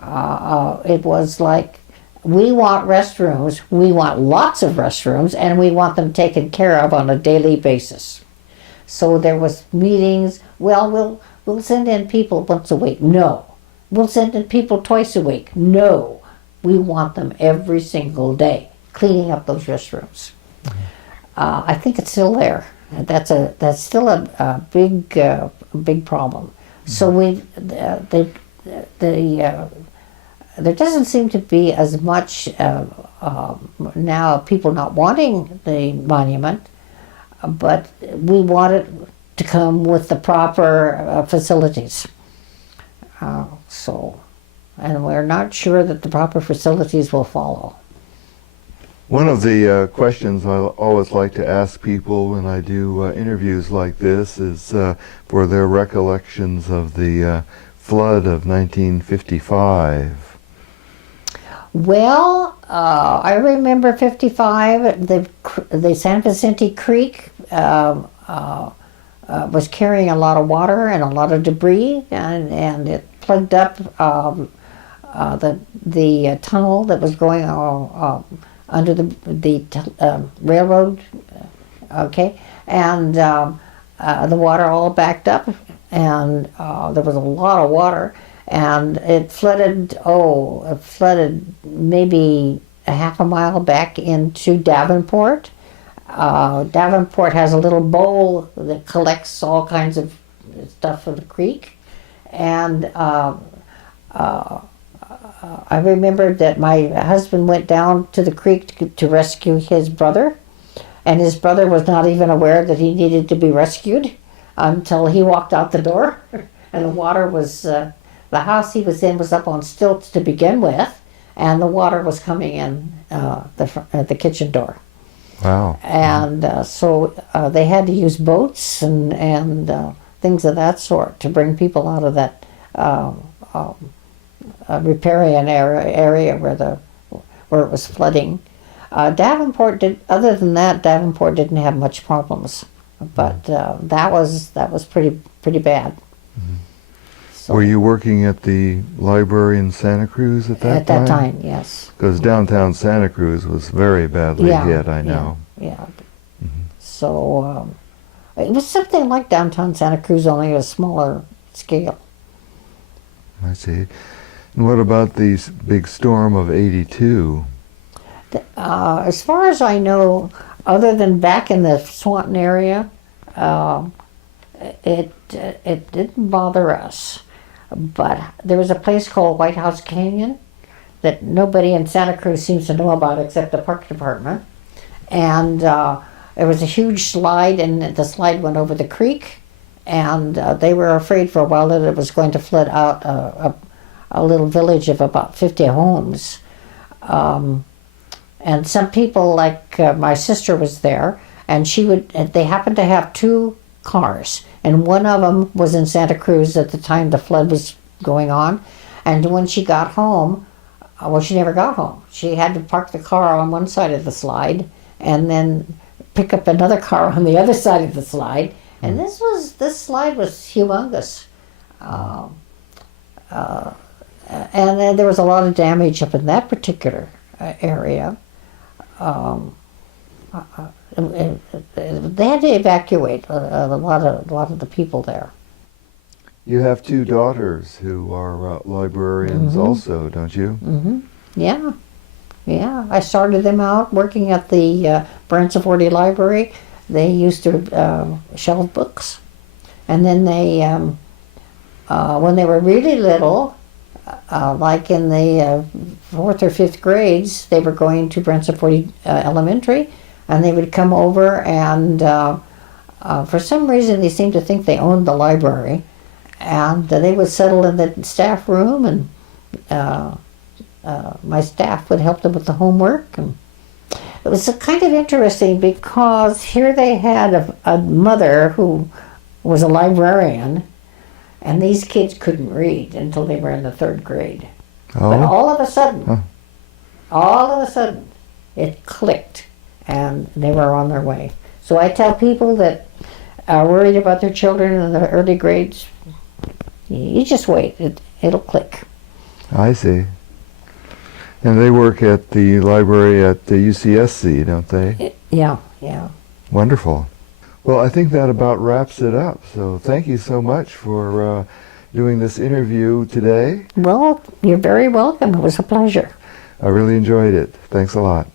It was like, we want restrooms, we want lots of restrooms, and we want them taken care of on a daily basis. So there was meetings. Well, we'll send in people once a week. No. We'll send in people twice a week. No. We want them every single day, cleaning up those restrooms. I think it's still there. That's still a big problem. So there doesn't seem to be as much now people not wanting the monument, but we want it to come with the proper facilities. And we're not sure that the proper facilities will follow. One of the questions I always like to ask people when I do interviews like this is for their recollections of the flood of 1955. Well, I remember 55. The San Vicente Creek was carrying a lot of water and a lot of debris, and it plugged up the tunnel that was going under the railroad, okay, and the water all backed up, and there was a lot of water, and it flooded maybe a half a mile back into Davenport. Davenport has a little bowl that collects all kinds of stuff from the creek, and I remember that my husband went down to the creek to rescue his brother, and his brother was not even aware that he needed to be rescued until he walked out the door, and the water was, the house he was in was up on stilts to begin with, and the water was coming in the kitchen door. Wow. And so they had to use boats and things of that sort to bring people out of that riparian area where it was flooding. Davenport other than that, Davenport didn't have much problems, but that was pretty bad. Mm-hmm. So, were you working at the library in Santa Cruz at that time? At that time, yes. Because downtown Santa Cruz was very badly hit, I know. Yeah. Mm-hmm. So it was something like downtown Santa Cruz, only at a smaller scale. I see. And what about the big storm of '82? As far as I know, other than back in the Swanton area, it didn't bother us. But there was a place called White House Canyon that nobody in Santa Cruz seems to know about except the park department. And there was a huge slide, and the slide went over the creek, and they were afraid for a while that it was going to flood out a little village of about 50 homes. And some people, like my sister was there, and they happened to have two cars, and one of them was in Santa Cruz at the time the flood was going on. And when she got home, well, she never got home. She had to park the car on one side of the slide and then pick up another car on the other side of the slide. And this slide was humongous. And then there was a lot of damage up in that particular area. They had to evacuate a lot of the people there. You have two daughters who are librarians also, don't you? Mm-hmm. Yeah. I started them out working at the Branciforte Library. They used to shelve books. And then they, when they were really little, like in the 4th or 5th grades, they were going to Branciforte Elementary, and they would come over, and for some reason they seemed to think they owned the library, and they would settle in the staff room, and my staff would help them with the homework. And it was kind of interesting because here they had a mother who was a librarian, and these kids couldn't read until they were in the 3rd grade. Oh. But all of a sudden, it clicked, and they were on their way. So I tell people that are worried about their children in the early grades, you just wait, it'll click. I see. And they work at the library at the UCSC, don't they? Yeah. Wonderful. Well, I think that about wraps it up. So thank you so much for doing this interview today. Well, you're very welcome. It was a pleasure. I really enjoyed it. Thanks a lot.